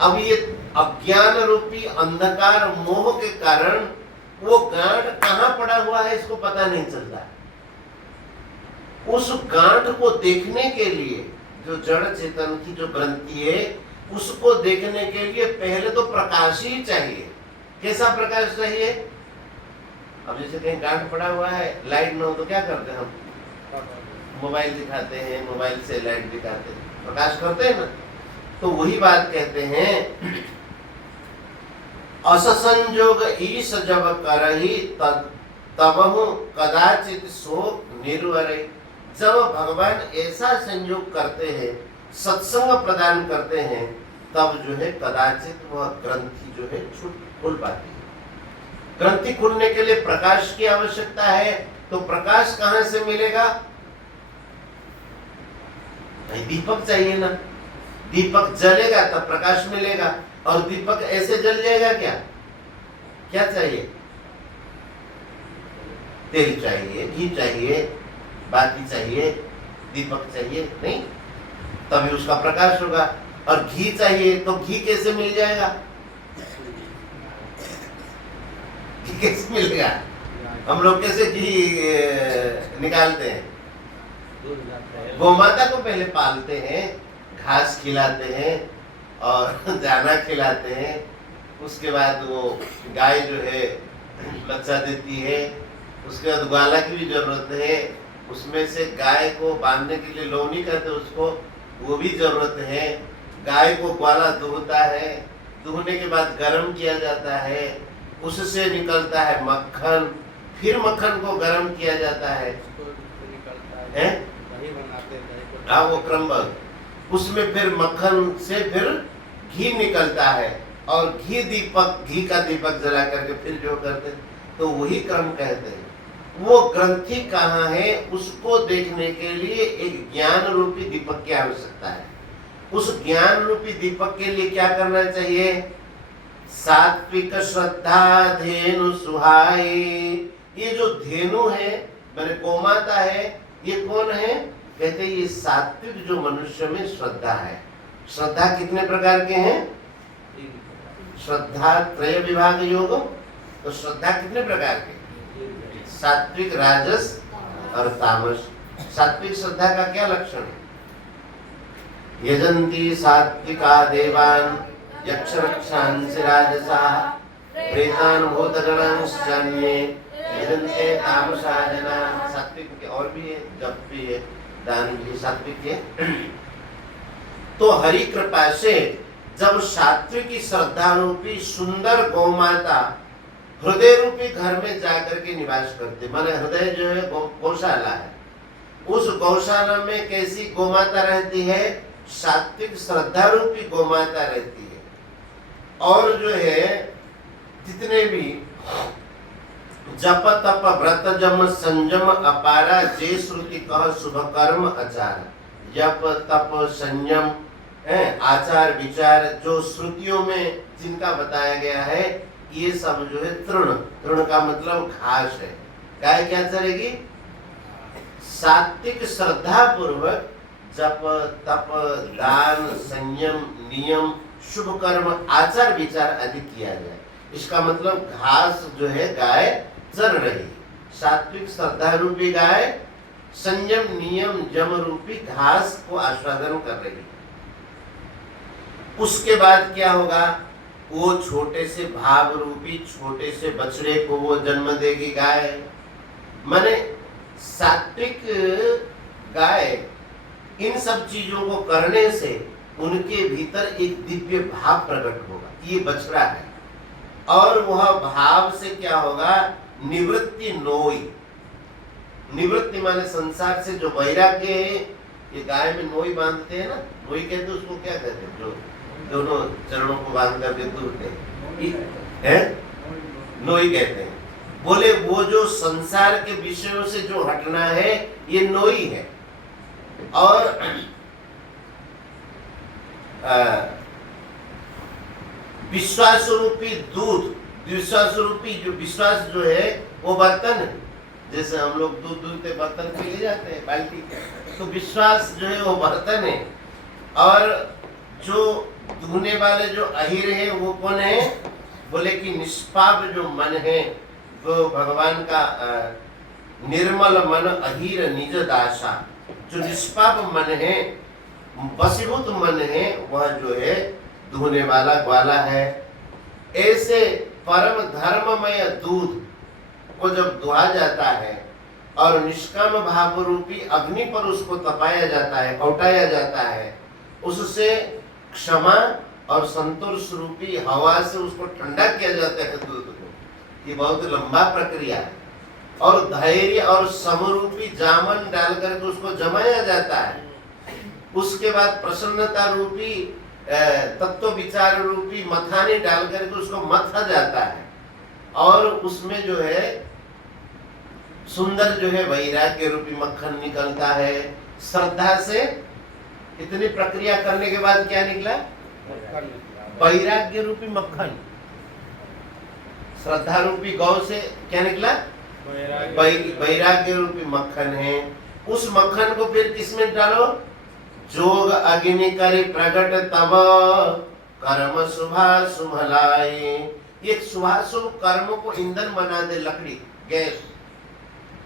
अब ये अज्ञान रूपी अंधकार मोह के कारण वो गांठ कहां पड़ा हुआ है इसको पता नहीं चलता। उस गांठ को देखने के लिए जो जड़ चेतन की जो ग्रंथि है, उसको देखने के लिए पहले तो प्रकाश ही चाहिए। कैसा प्रकाश चाहिए? अब जैसे कहीं गांठ पड़ा हुआ है, लाइट ना हो तो क्या करते हैं हम? मोबाइल दिखाते हैं, मोबाइल से लाइट दिखाते हैं, प्रकाश करते हैं ना। तो वही बात कहते हैं, असंजोग ईश जब करही तबहु कदाचित शोक निर्वरे। जब भगवान ऐसा संयोग करते हैं, सत्संग प्रदान करते हैं, तब जो है कदाचित वह ग्रंथि जो है खुल पाती है। ग्रंथि खुलने के लिए प्रकाश की आवश्यकता है, तो प्रकाश कहां से मिलेगा? दीपक चाहिए ना, दीपक जलेगा तब प्रकाश मिलेगा, और दीपक ऐसे जल जाएगा क्या? क्या चाहिए? तेल चाहिए, घी चाहिए, बाती चाहिए, दीपक चाहिए नहीं, तभी उसका प्रकाश होगा। और घी चाहिए तो घी कैसे मिल जाएगा? घी कैसे मिलेगा? हम लोग कैसे घी निकालते हैं? गौमाता को पहले पालते हैं, घास खिलाते हैं और दाना खिलाते हैं, उसके बाद वो गाय जो है बच्चा देती है, उसके बाद ग्वाला की भी जरूरत है, उसमें से गाय को बांधने के लिए लोनी कहते हैं उसको, वो भी जरूरत है। गाय को ग्वाला दूहता है, दूहने के बाद गर्म किया जाता है, उससे निकलता है मक्खन, फिर मक्खन को गर्म किया जाता है, हाँ वो क्रमबद्ध, उसमें फिर मक्खन से फिर घी निकलता है, और घी का दीपक जला करके फिर जो करते हैं, तो वही क्रम कहते हैं। वो ग्रंथि कहाँ है उसको देखने के लिए एक ज्ञान रूपी दीपक की आवश्यकता है। उस ज्ञान रूपी दीपक के लिए क्या करना चाहिए? सात्विक श्रद्धा धेनु सुहाई। ये जो धेनु है मैंने गोमाता है, ये कौन है? कहते ये सात्विक जो मनुष्य में श्रद्धा है। श्रद्धा कितने प्रकार के हैं? श्रद्धा त्रय विभाग योग। तो श्रद्धा कितने प्रकार के? सात्विक, राजस और तामस। सात्विक श्रद्धा का क्या लक्षण है? यजंती सात्विका देवान यक्ष रक्षांसि राजसा प्रेतान भूतगणांश्चान्ये यजन्ते तामसा जना। सात्विक के और भी है, जप भी है, दान भी सात्विक है। तो हरि कृपा से जब सात्विक श्रद्धा रूपी सुंदर गौमाता हृदय रूपी घर में जाकर के निवास करते, माने हृदय जो है गौशाला है, उस गौशाला में कैसी गौमाता रहती है? सात्विक श्रद्धा रूपी गौमाता रहती है। और जो है जितने भी जप तप व्रत जम संयम अपारा जे श्रुति कह शुभ कर्म आचार। जप तप संयम है, आचार विचार जो श्रुतियों में जिनका बताया गया है, ये सब जो है तृण, तृण का मतलब घास है। गाय क्या चलेगी? सात्विक श्रद्धा पूर्वक जप तप दान संयम नियम शुभ कर्म आचार विचार आदि किया जाए। इसका मतलब घास जो है गाय चर रही, सात्विक श्रद्धा रूपी गाय संयम नियम जम रूपी घास को आस्वादन कर रही। उसके बाद क्या होगा? वो छोटे से भाव रूपी छोटे से बछड़े को वो जन्म देगी गाय। माने सात्विक गाय इन सब चीजों को करने से उनके भीतर एक दिव्य भाव प्रकट होगा, ये बछड़ा है। और वह भाव से क्या होगा? निवृत्ति नोई। निवृत्ति माने संसार से जो वैराग्य है, ये गाय में नोई बांधते हैं ना, नोई कहते हैं उसको, क्या कहते हैं? जो दोनों चरणों को बांध करके दूरते हैं, नोई कहते हैं। बोले वो जो संसार के विषयों से जो हटना है, ये नोई है। और विश्वास रूपी दूध, विश्वास रूपी जो विश्वास जो है वो बर्तन है। जैसे हम लोग दूध दूधते बर्तन पे ले जाते हैं बाल्टी, तो विश्वास जो है वो बर्तन है। और जो धोने वाले जो अहिर है वो कौन है? बोले कि निष्पाप जो मन है वो भगवान का निर्मल मन अहिर निज दासा। जो निष्पाप मन है, वशीभूत मन है, वह जो है धोने वाला ग्वाला है। ऐसे परम धर्ममय दूध को जब दुहा जाता है और निष्काम भाव रूपी अग्नि पर उसको तपाया जाता है, कौटाया जाता है, उससे क्षमा और संतोष रूपी हवा से उसको ठंडा किया जाता है दूध को। ये बहुत लंबा प्रक्रिया है। और धैर्य और समरूपी जामन डाल करके उसको जमाया जाता है। उसके बाद प्रसन्नता रूपी तत्व विचार रूपी मथानी डाल करके उसको मथा जाता है। और उसमें जो है सुंदर जो है वैराग्य रूपी मक्खन निकलता है। श्रद्धा से इतनी प्रक्रिया करने के बाद क्या निकला? वैराग्य रूपी मक्खन। श्रद्धा रूपी गौ से क्या निकला? वैराग्य रूपी मक्खन है। उस मक्खन को फिर किसमें डालो? जोग अग्नि करी प्रगट तब कर्म शुभा शुभलाई। ये शुभाशुभ कर्म को ईंधन बना दे, लकड़ी गैस,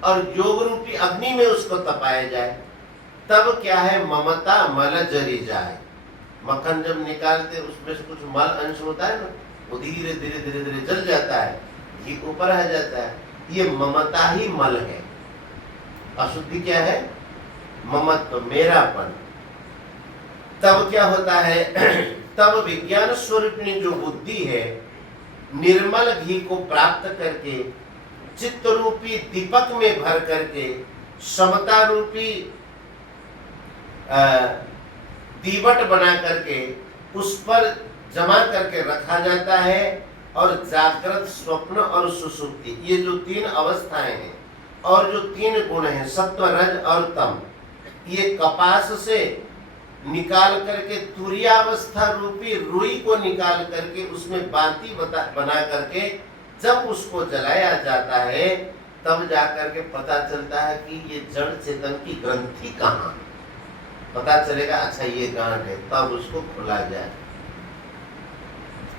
और योग रूपी अग्नि में उसको तपाया जाए। तब क्या है? ममता मल जरी जाए। मक्खन जब निकालते उसमें से कुछ मल अंश होता है ना, वो धीरे धीरे धीरे धीरे जल जाता है, ये ऊपर आ जाता है। ये ममता ही मल है। अशुद्धि क्या है? ममत्व, मेरापन। तब क्या होता है? तब विज्ञान स्वरूपिणी जो बुद्धि है, निर्मल घी को प्राप्त करके चित्त रूपी दीपक में भर करके समता रूपी दीवट बना करके उस पर जमा करके रखा जाता है। और जागृत, स्वप्न और सुषुप्ति, ये जो 3 अवस्थाएं हैं और जो 3 गुण हैं सत्व, रज और तम, ये कपास से निकाल करके तुरीयावस्था रूपी रुई को निकाल करके उसमें बाती बना करके जब उसको जलाया जाता है तब जाकर के पता चलता है कि ये जड़ चेतन की ग्रंथि कहाँ, पता चलेगा अच्छा ये गांठ है, तब उसको खोला जाए।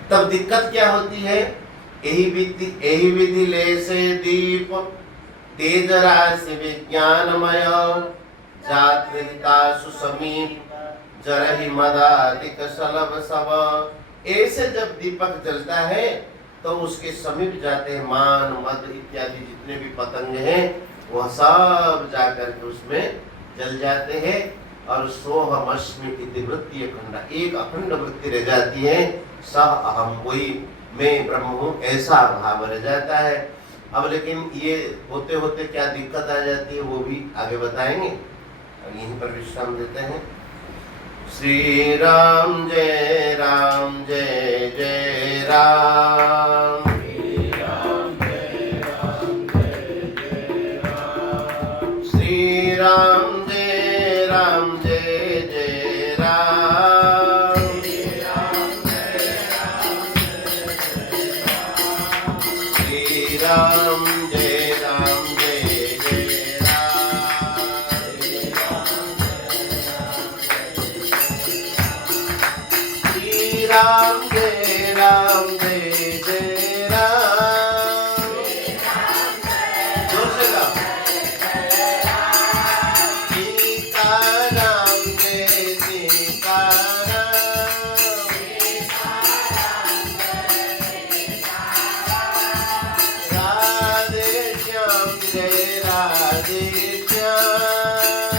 तब दिक्कत क्या होती है, यही विधि ले से दीप तेज राशि विज्ञानमय जात्रिता सुसमीप जरहि मदादिक सलभ सब। ऐसे जब दीपक जलता है तो उसके समीप जाते हैं मान, मद इत्यादि जितने भी पतंग हैं वह सब जाकर के उसमें जल जाते हैं। और सोहमस्मि इति वृत्ति अखंड, एक अखंड वृत्ति रह जाती है, सह अहम, वही मैं ब्रह्म हूँ, ऐसा भाव रह जाता है। अब लेकिन ये होते होते क्या दिक्कत आ जाती है वो भी आगे बताएंगे। अब यहीं पर विश्राम देते हैं। श्री राम जय राम जय जय राम। श्री राम जय राम जय जय राम। श्री राम जय राम जय जय राम। श्री राम जय राम जय जय राम। श्री राम जय राम जय जय राम। श्री राम जय राम जय जय राम। जोर से गाओ। सीताराम जय सीताराम। राधे श्याम जय राधे श्याम।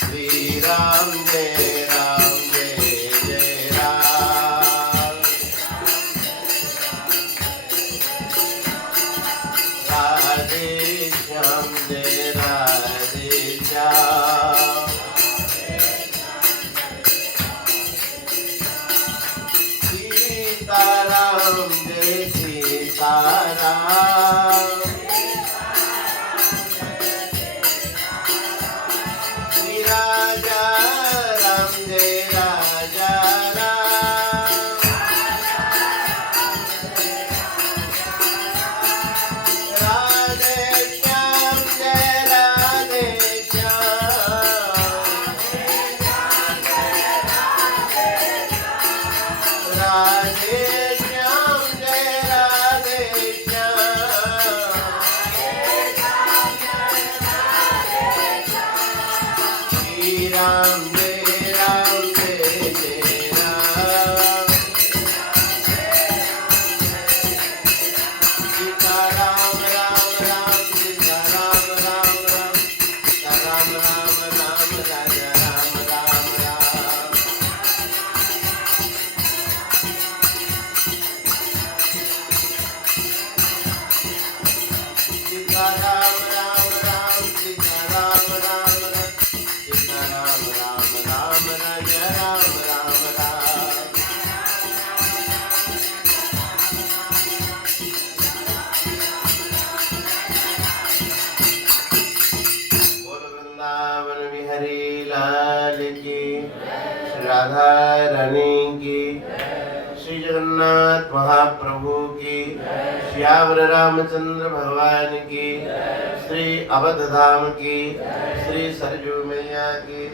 श्री राम जय राम जय जय राम। राधे श्याम जय राधे श्याम। सीताराम जय सीताराम। श्री राजा राम जय राजा राम। राधे श्याम जय राधे श्याम। राधे श्याम जय राधे श्याम। श्री राम जय राम जय जय राम। सीता राम राम राम सीता राम राम राम। सीता राम राम राम राजा राम राम राम। सीता राम राम राम सीता राम राम राम। सीता राम राम राम राजा राम राम राम। बोल वृंदावन बिहारी लाल की, श्री राधा रानी की, श्री जगन्नाथ महाप्रभु की, श्यावर रामचंद्र भगवान की, श्री अवध धाम की, श्री सरजू मैया की,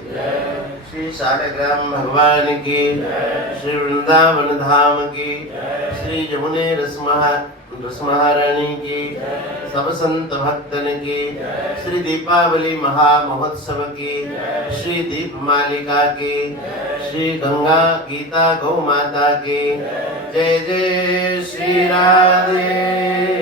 श्री शालग्राम भगवान की, श्री वृंदावन धाम की, श्री जमुने रसमहारानी की, सब संत भक्तन की, श्री दीपावली महामहोत्सव की, श्री दीप मालिका की, श्री गंगा गीता गौ माता की। जय जय श्री राधे।